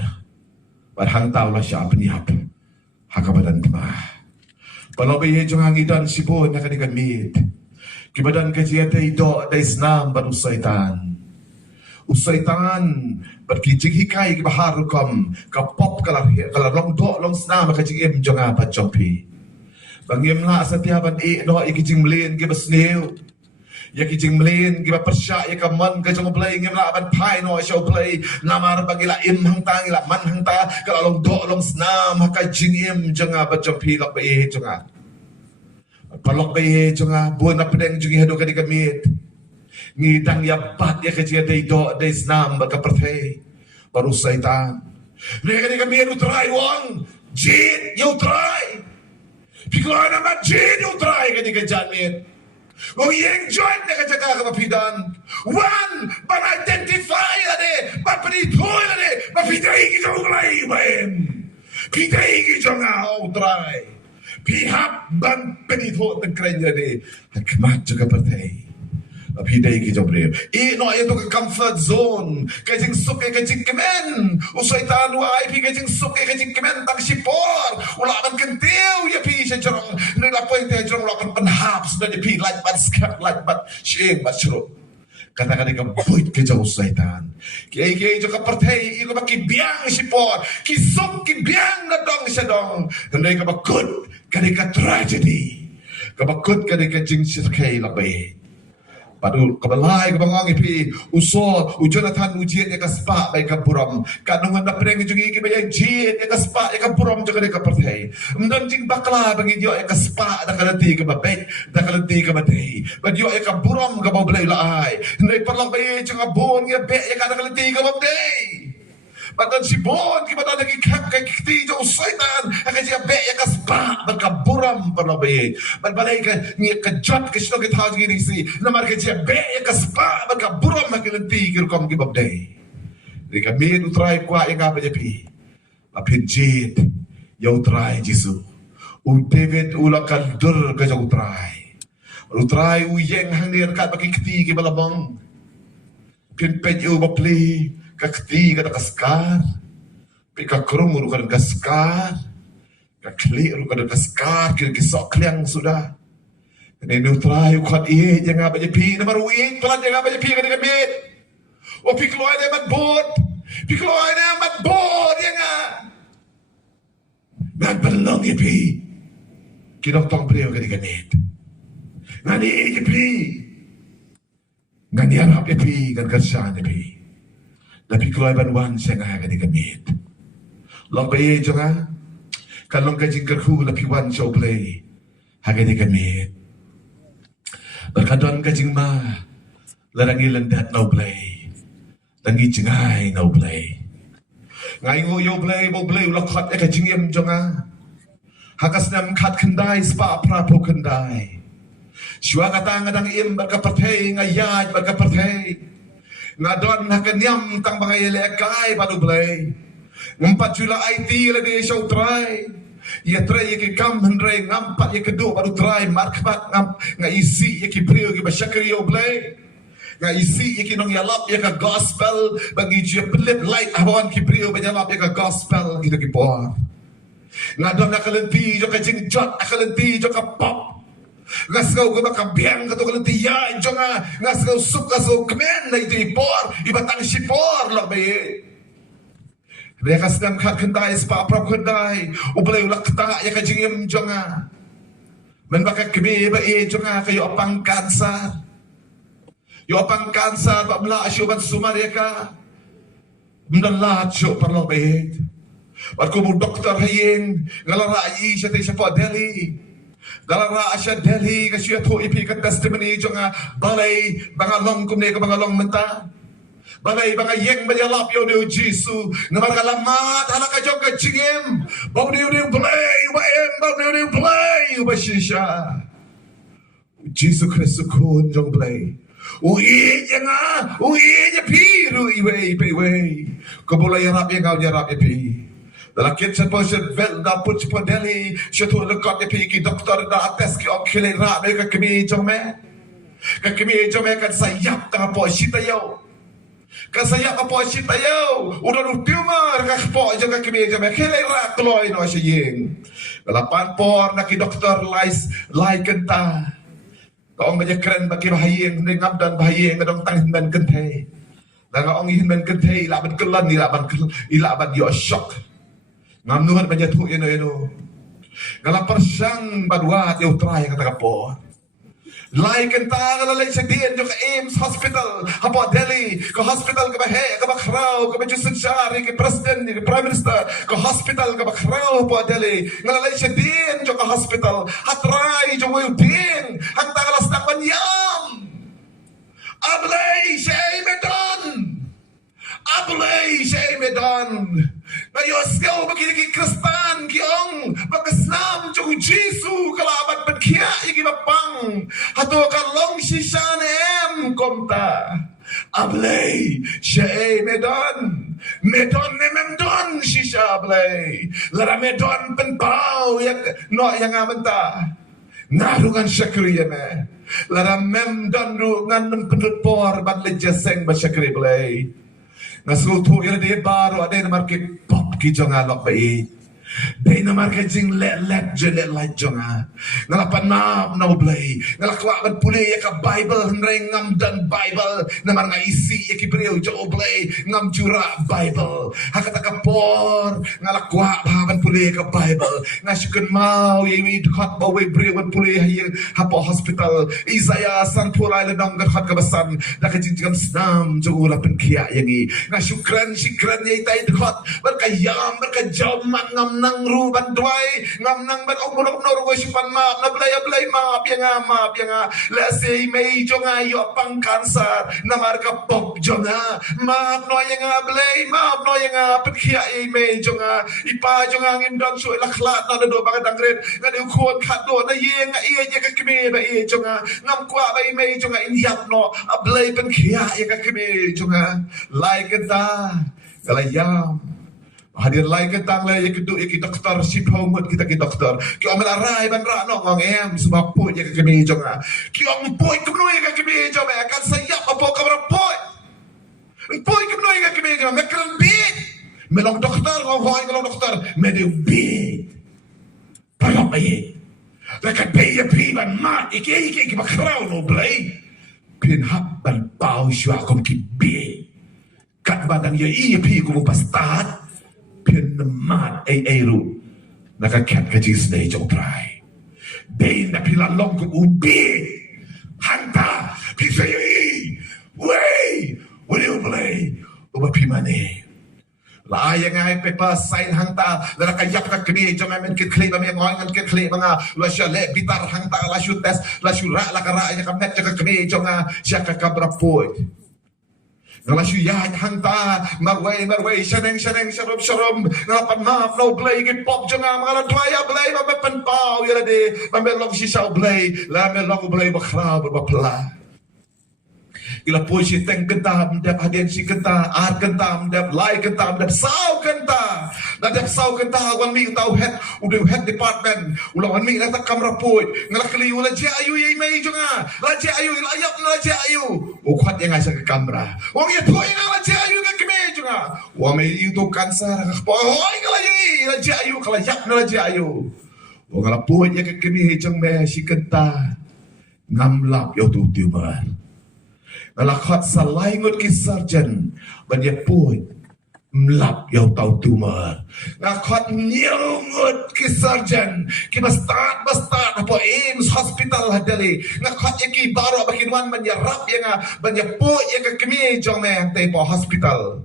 barhang taw la siya peniap hakabadan tma palobe jong hangidan sibon na kanikan mit kibadan kajia tay do day snam ban usaitan berkijing hikai kibaharukom kapop kalar long do long snam kajing jong apa jompi bangim la setiaban no ikijing mlin kibasneu ya kijing mlin giba persya ya kaman ka jong play ngim la ban pai no show play namar bagila im hang ta ila man hang ta ka long do long snam ka jing im jonga ba jong pi lok ba e jonga palok ba e jonga bu na pedeng jungi hado ka di kamit ngidang ya bat ya kajia dei do dei snam ba ka perthei baru saitan ne ka di kamit utrai wong jit you try pikoy na man jit you try ka di ka janit oh yeng join na kajaga ka mapidan one but identify ade but pinitoy ade mapidai ki jong lai baem pidai ki jong au try pihap ban pinito tan krenya de hakmat juga pertai mapidai ki jong breu no ito ka comfort zone kajing suk kajing kemen usaitan wa ip kajing suk kajing kemen tang sipor ula ban kentiu ya pi sejong nila point te jong lakan penhaps na di pi like bat skat like bat shame bat shro kata-kata ka buit ke jauh usaitan ki jo ka pertai iko ba ki biang sipor ki suk ki biang na dong sedong ndai ka ba good ka tragedy ka ba good ka jing sirkai labai Padu kabalay kabangong ipi usol Jonathan ujian ya kaspa bay kaburam kanungan na preng jungi ki bay jian ya kaspa ya kaburam jaga ka perthai mdan jing bakla bangi dio ya kaspa da kalati ka babek da kalati ka batei badio ya kaburam ka bablay laai nei parlang bay jaga bon ya be ya ka kalati ka babdei Badan si bon ki badan lagi kap kay kiti jo saitan akan dia be ya kaspa berkaburam perlobe balbalai ka ni ka jot ke sto ke thaj gini si namar ke dia be ya kaspa berkaburam makilanti ki kom ki babdai de ka me utrai kwa yang apa je pi apinjit ya utrai jisu u David ulakal dur ka jo utrai u yeng hang ni ka baki kiti ki balabang pin pej u bapli kakti kata kaskar, pika kerung urukan kaskar, kakli urukan kaskar, kira kisok kliang sudah. Ini nutrai ukat iye jangan apa je pi, nama ruin pelan jangan apa je pi kata kebit. Oh pi keluar dia mat bot, pi keluar dia mat bot jangan. Ngan belong ye pi, kinok tong beliau kata kebit. Ngani ye pi, ngani harap ye pi, ngan kerjaan ye pi. Tapi keluar banwan saya ngah kadi kamit. Long bayi jonga, kalong kajing kerhu lapi wan show play, hagadi kamit. Berkadon kajing ma, larangi lendat no play, langi jengai no play. Ngai yo play bo play ulakhat ya kajing yam jonga. Hakas nam kat kendai spa prapo kendai. Shua kata ngadang im berkapertei ngayaj berkapertei. Ngadon nakanyam tang bangay lekai padu blay. Ngumpat jula IT la di show try. Ya try yaki kam hendray ngampat ya kedua padu try markbat ngam nga isi yaki brio ki basyakri yo blay. Nga isi yaki nong yalap ya ka gospel bagi jia pelit light hawan ki brio banyalap ya ka gospel gitu ki por. Ngadon nakalenti jo ka jingjot akalenti jo ka pop. Ngasgaw ka makabiang ka to kalentiya injo nga ngasgaw sup ka so kemen na ito ipor ibatang sipor lang ba ye bekas nam kat kendai spa prap kendai ublay ulak kata ya ka jingim injo nga men baka kemi ba ye injo nga kayo apang kanser yo apang kanser ba mla asyo ban sumar ya ka mdalat syo parlo ba ye wat ko mo doktor hayeng ngalara ayi siya tayo siya po Delhi dalam rahasia Delhi kasi ito ipi ka testimony jonga balay bangalong kumne ka bangalong menta balay bangayeng banyalap yo ni Jisu namarkalamat ala ka jong ka chingim baw ni play waem baw ni play bashisha Jisu Kristo kun jong play ui nya piru iwe kabulay rap yang kau nyarap ipi dalam kitchen portion vel da put po Delhi shatu lekot ye ki doktor da ates ki okile ra me ka kemi jome kan sayap ta po sita yo kan sayap po sita yo udah tumor ka po jo ka kemi jome kile ra kloi no shiyeng lapan por na ki doktor lai kenta ka ong baje kren ba ki bahayeng ne ngap dan bahayeng kadong tang men kenthe da ong hin men kenthe la ban kelan ni la ban yo shock Ngamnuhan banyak tu ino. Kalau persang baduat yang utrai kata kapo. Lai kenta kalau lai sedian jo ke Ames Hospital, apa Delhi, ke hospital ke bahe, ke bakrau, ke baju sencari, ke presiden, ke prime minister, ke hospital ke bakrau apa Delhi. Kalau lai sedian jo ke hospital, hatrai jo wudin, hang tagalas nak panyam. Ablay shay medon. Ablay shay medon. Ngayos kau bagi Kristan kiong bagasnam jo Jisu kalaban berkia igi bapang hato kalong shishan em komta ablay shay medon nememdon shisha ablay lara medon penpau yang no yang amenta narungan syakri me lara memdon rungan pendut por bat lejeseng basyakri ablay Nasuto ila de baro ada yang market pop ki jong alok bai. Day na markajing let jelet light jonga. Ngalapan na ublay. Ngalakwa man puli ya ka Bible hangray ngam dan Bible na mga isi ya kibriyo jo ublay ngam jura Bible. Hakata ka por ngalakwa man puli ya ka Bible. Ngasukun mau ya wi dukhat ba we briyo man puli ya hapo hospital. Isaya san pulay la dong gat ka basan nakajinjam snam jo ulapan kiya yangi. Ngasukran sikran ya itay dukhat berkayam berkajam ngam nang ruban duai ngam nang ban omunok norgo sipan maap na blay maap yang la sei mei jonga yo pang cancer na marka pop jonga maap no yang blay maap no yang pekhia ei mei jonga ipa jonga ngim dan suai la khlat na do bang dangret na de khon khat do na ye nga ye ka kme ba e jonga ngam kwa ba mei jonga in yap no a blay pekhia ye ka kme jonga lai kata kalayam hadir lai ketang lai ya keduk ya doktor si phaumut kita ki doktor ki amal arai ban ra no ngong em sebab poi ya kami jonga ki ong poi kemno ya kami jonga akan sayap apa kabar poi kemno ya kami jonga mekran bi melong doktor ngong hoi melong doktor mede bi palop ai lekat bi ya bi ban mat iki bakrau no blai pin hab ban pau shwa kom ki bi kat badang ya i pi ko pastat pin mat ay ru nakakat ka jis day jong try day na pila long ko ubi hanta pisa yi way what do you play uba pimane la yang ay pepa sign hanta la kayak ka kini jong amen kit klip amen ngon kit klip mga la sya le bitar hanta la shu test la shu ra la kara ya ka met ka kini jong sya ka kabra poy Ngalasyu ya hangta marway shaneng sharom ngapan map no play get pop jonga mga playa play mapan pau yala de mamelong si shaw play la melong play bakra berpala ila puisi teng kentam dap hadien si kenta ar kentam dap lai kentam dap sau kenta na dap sau kenta wan mi tau head department ulang wan mi na ta kamera poi ngalakli ula je ayu ye mai jonga la je ayu la yap la je ayu o khat yang asa ke kamera wong ye poi la je ayu ke keme jonga wa mai itu kansa ka poi hoi kala ye la je ayu kala yap la je ayu o kala poi ye ke keme jong me si kenta ngamlap yo tu tumor Nalakhat sa laingot ki surgeon banya pun mlap yaw tau tumor. Nakhat nyungot ki surgeon ki bastard apa Ames hospital hadali. Nakhat ki baro bakinwan banya rap yang banya po yang kami jong me te po hospital.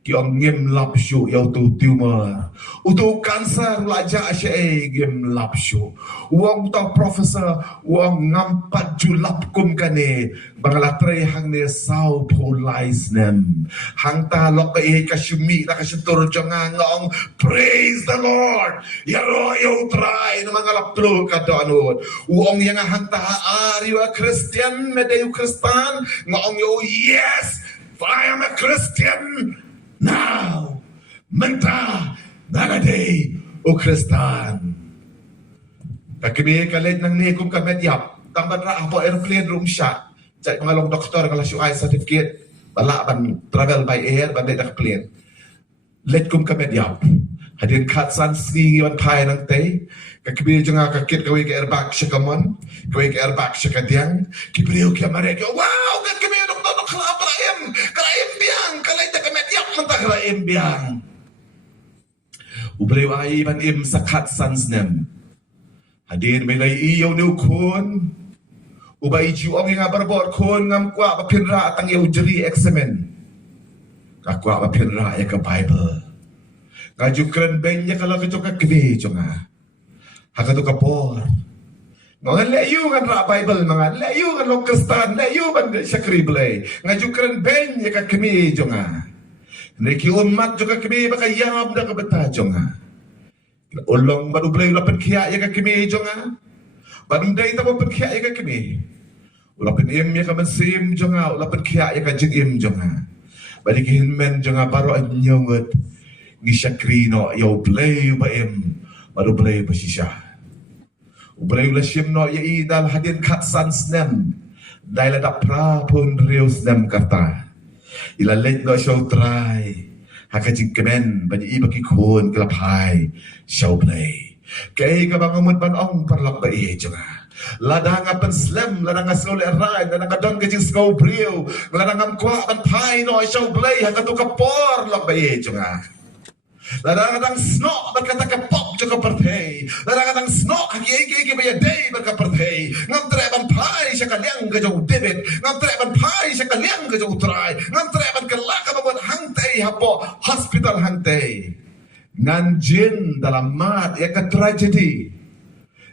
Ki ong ngim lap shu yaw tu tumor. Utu kanser laja asya ngim lap shu. Wong ta professor wong ngampat julap kum kane bangalatre hang ne sau polais nem. Hang ta lok ka syumi la ka syutur jonga ngong praise the Lord. Yaro yo try na mga laplo ka do anod. Wong yang hang ta are you a Christian medayu Kristan ngong yo yes I am a Christian. Now, menta, nagaday, o Kristan. Kakimi kalit ng nikum kamedyap, tamban ra ako airplane room siya. Sa mga long doktor, kalasyo ay certificate, bala ban travel by air, ban na plane. Let kum kamedyap. Hadin katsan si yon pay ng tay. Kakimi yung nga kakit kaway ka airbag siya kamon, kaway ka airbag siya kadyang, kibriyo kaya maregyo, wow, kakimi yung doktor, kalaim biyang, kalay na kamedyap, kalaim biyang. Ubrew ay iban im sa katsans nem. Hadin may lay iyaw ni ukon, ubay jiwang nga barbor kon ngam kwa mapinra at ang iyaw jiri examen. Kakwa mapinra ya ka Bible. Kajukran benya kalau kecok kakbi jonga. Hakato kapor. Mga layo nga ra Bible mga layo nga long Kristan layo man siya krible. Ngajukran benya kakmi jonga. Niki umat juga kami baka yam da kabata jonga. Ulong madublay ulapan kiya ya kakmi jonga. Banday ta mo kiya ya kakmi. Ulapan im ya kamansim jonga ulapan kiya ya kajigim jonga. Balikin men jonga baro anyongot. Gisyakrino yaw blay ba im madublay ba siya. Ublay ula siyem no ya idal hadin katsans nem. Dahil ada pra pun rius nem kata. Ilalit no siya try. hakajing kemen banyi bagi kun kelapai show play kay kabangamut ban ong parlok ba jonga ladang apan slam ladang asol rai ladang kadon kajing scow brio ladang am kwa ban pai no show play hakatu kapor lok ba jonga ladang snok berkata ke pop joko pertei ladang snok haki baya day berkata pertei ngam treban pai sakaliang ke jauh debit ngam treban pai sakaliang ke jauh try ngam treban kelak babon hangtei hapo hospital hangtei nganjin dalam mat ya ke tragedy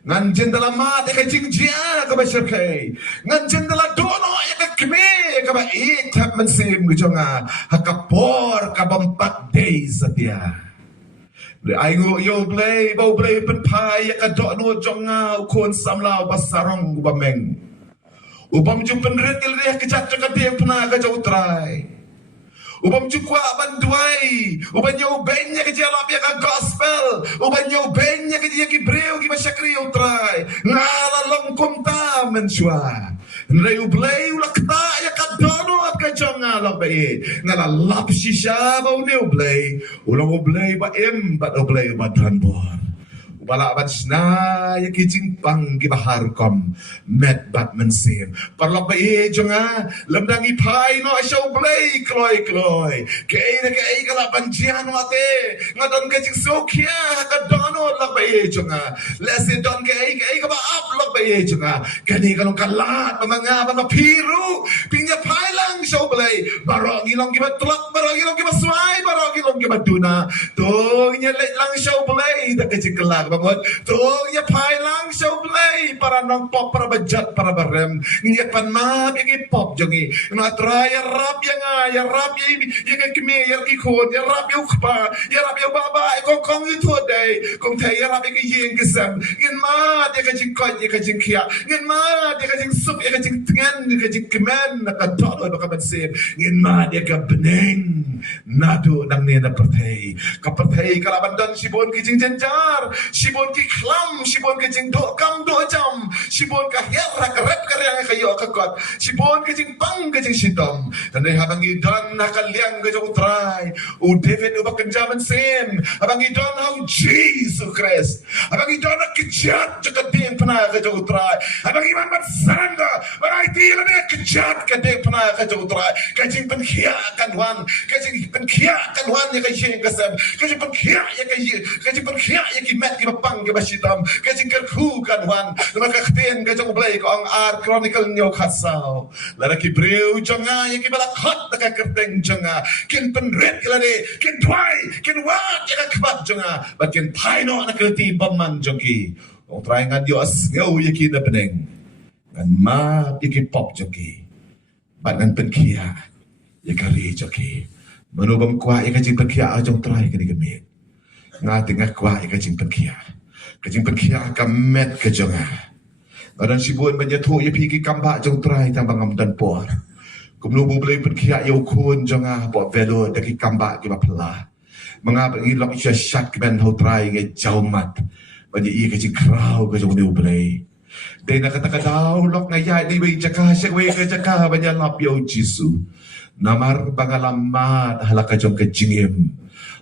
nganjin dalam mat ya ke jingjia ke basyarkai nganjin dalam dono ya ke keme ke ba itap mensim ke jonga hakapor ka 4 days setia ai ngô yo play bao play pen pai ya kadok no jonga kon samlau basarong ubameng ubam ju penret ilih kejat kadeh pernah ka jauh try ubam ju kwa banduai ubam yo benya ke jalap ya ka gospel ubam yo benya ke ki breu ki basyakri yo try ngala long komta mensua Nrei ublei ulakta ya kadono ka jonga la be ngala lap shisha ba une ublei ulang ublei ba ba ublei ba danbor ubala ban sna ya kijing pang ki bahar kom met bat mensim parla ba jonga lemdangi pai no asha ublei kloi ke kala ban jian wate ngadon kijing sokia kadono la ba jonga lesi don ke ka ba up la ba jonga kani kalong kalat mga piru pinya pailang show play barong ilong ki batlak barong ilong ki baswai barong ilong ki baduna to nya lang show play da kecik kelak bangot to nya pailang show play para nong pop para bajat para barem nya pan ma bi pop jongi na try rap ya rap ya kime ya ki khon ya rap ya khpa ya rap ya baba ko kong itu dai kong thai ya rap ki yin kisam ngin ma de kecik ko ya kecik kia ngin ma de kecik sup ya kecik tengan kecik kemen nakadolo bakabansim ngin ma dia ka beneng nado nang ne na pertei ka pertei kalaban dan sibon ki jing jenjar sibon ki klam sibon ki jing do kam do jam sibon ka herra ka rep ka yang kayo ka kot sibon ki jing pang ki jing sidom dan habang idon nakaliang ka jong try u David u bakenjaman sim habang idon how Jesus Christ habang idon kejat jaka din pernah ka jong try habang iman bat sanga barai ti la ne kejat ka din pernah ka jong try ka jing penkhia kan wan ka jing penkhia kan wan ya ka jing ka sam ka jing penkhia ya ka jing penkhia ya ki met ki bapang ki basitam ka jing kerku kan wan maka khtien ka jong blai ko ang art chronicle nyo khasau la ki breu jonga ya ki balak hot ka kerteng jonga kin penret la de kin twai kin wat ya ka kbat jonga but kin paino na kelti paman jongi o try ngan dios ngau ya ki na peneng ngan ma ya ki pop jongi bat ngan penkhia ya ka ri jongi manubam kwa ya ka jing penkhia a jong try ka digamit nga tengah kwa ya ka jing penkhia ka met ka jonga dan sibun menyatu ya pigi kamba jong try tang bangam dan por kumlu bu blai penkhia yo kun jonga bo velo daki kamba ki bapla mangap ngi lok isya syak ben ho try nge jaumat banyi i ka jing krau ka jong new blai de na kata daw lok ngaya ni we jaka syak we ka jaka banya lap yo jisu namar bangalamat halaka jong ka jingim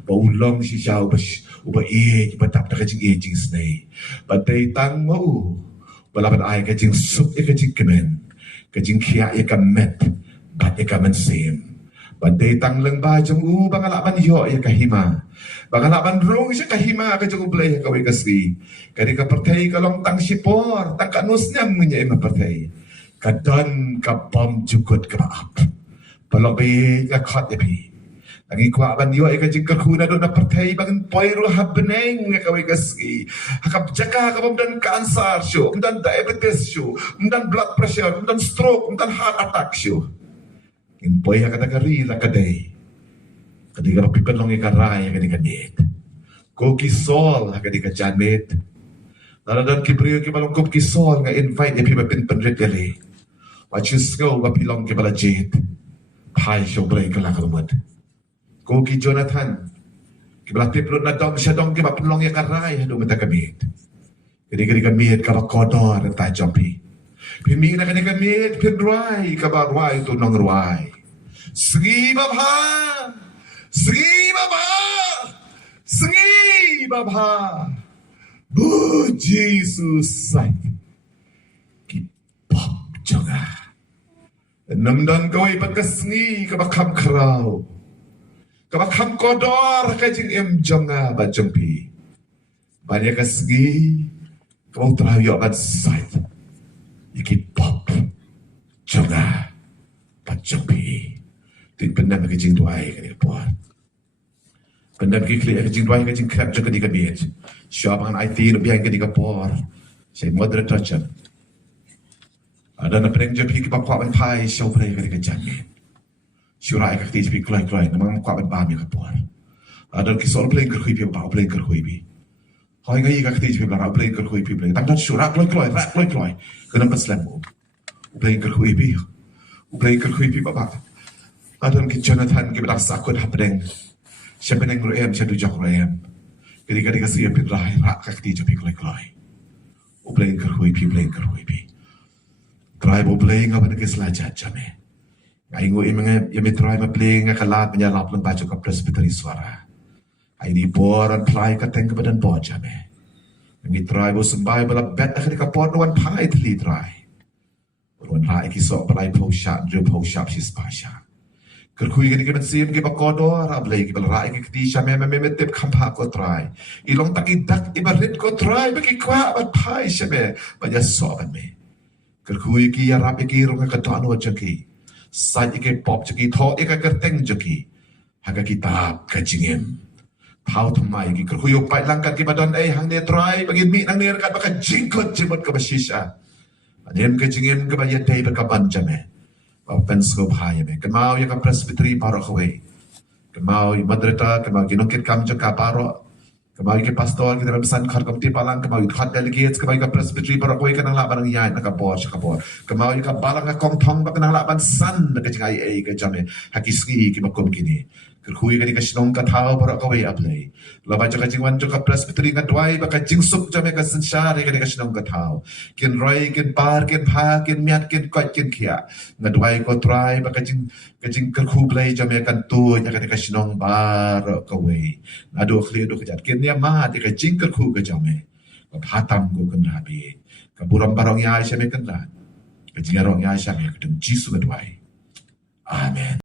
ba ulong si siaw ba uba i batap ta ka jing e jing snai batay tang mo balaban ay kajing sup ya kajing kemen kajing kia ya kamet bat ya kamen sim badai tang leng ba jong bangalaban yo ya kahima bangalaban rong siya kahima kajong ublay ya kaway kasri kadi ka pertay kalong tang sipor tang kanus niya munya ya mapertay kadon ka bom jukot ka maap palobay ka kot ya pi Lagi kuat ban yo ika jingkar kuna do na pertay bangan poiro habneng kawai gaski hakap jaka kabam dan kanser syo dan diabetes syo dan blood pressure dan stroke dan heart attack syo in poy kata kari la kadai kadika pipen long ika rai kadika net ko kisol kadika jamet dan kibriyo ki balong ko kisol nga invite epi bapin penret dali wachus go bapilong ki bala jet pai syo bray kala kalmad ko ki Jonathan kibalati pro na dong siya dong kiba pelong ya karay do mata kamit kini kamit ka kodor ta jompi pimi na kani kamit pinruai ka barwai to nong ruai sgi babha Sri Baba, Sri Baba. Oh Jesus sai. Ki pop jonga. Namdan kawai pakasngi kabakam karau. Kabakam kodor kajing jonga ba jongpi. Banyak kasngi kau terayu akan sai. Iki pop jonga ba jongpi. Tin pendam kajing tuai kani puan. Pendam kikli kajing tuai kajing krap jaga di kabit. Siapa IT no biang kadi kapor. Saya moderator jam. Ada na preng jam hiki pakwa ban pai siau preng kadi kajangin. Syurai kakti jipi kloi namang kwa ban bami kapor. Ada kisol preng kerhui pi ba preng kerhui pi. Hoi ngai kakti jipi ba preng kerhui pi preng. Tak syurak kloi. Kenam paslam. Preng kerhui pi. Preng kerhui pi ba. Ada ki Jonathan ki ba sakut hapdeng. Siapa neng roem siapa jok roem. Kadi kasi pit rai rak kakti japi kloi. Ubleng kerhui pi. Try bo bleng apa nak selajat jame. Aingo imenge yame try ma bleng kalat menyalap lang baca ka presbytery suara. Ai di boran try ka teng ka badan bo jame. Ngi try bo sembai bala bet akhir ka pot wan pai tli try. Wan rai ki so balai po shap si spasha. Kerhui gani kemen sim ke bakodo rablei ke balrai ke kti shame me tip khampa ko try ilong takidak ibarit ko try bagi kwa bat pai shame baya so ban me kerhui ki ya rap ki rong ka tanu jaki sai ke pop jaki tho ka kerteng jaki haga kitab ka jingem thau thumai ki kerhui pai lang ka ki badon hang ne try bagi mi nang ne ka baka jingkot jibot ka bashisha anem ka jingem ka baya dei ka ban jame Penskop haya me. Kemau ya ka presbytery paro kawai. Kemau ya moderator, kemau ginukit kam jaka paro. Kemau ya pastor kita besan khar komiti palang, kemau ya khat delegates, kemau ya ka presbytery paro kawai kanang laban ng yan nakabor sa kabor. Kemau ya ka balang ka kongtong ba kanang laban san na kajing ay ka jame. Hakiski ki makom kini. Kerhui ka di ka sinong ka tao paro kawai ablay. Laba jaka jingwan jaka presbytery nga duay baka jingsuk jame ka sensyari ka di ka sinong ka tao. Kin roy, kin par, kin pa, kin miat, kin kot, kin kia. Nga duay ko try baka jing kerhublay jame kan tu nya ka di ka sinong bar kawai. Nado khli do kajat kin niya ma di ka jing kerhu ka jame. Hatam ko kan rabi. Kaburam barong ya siya me kan ran. Kajing arong ya siya me kadang jisu ka duay. Amen.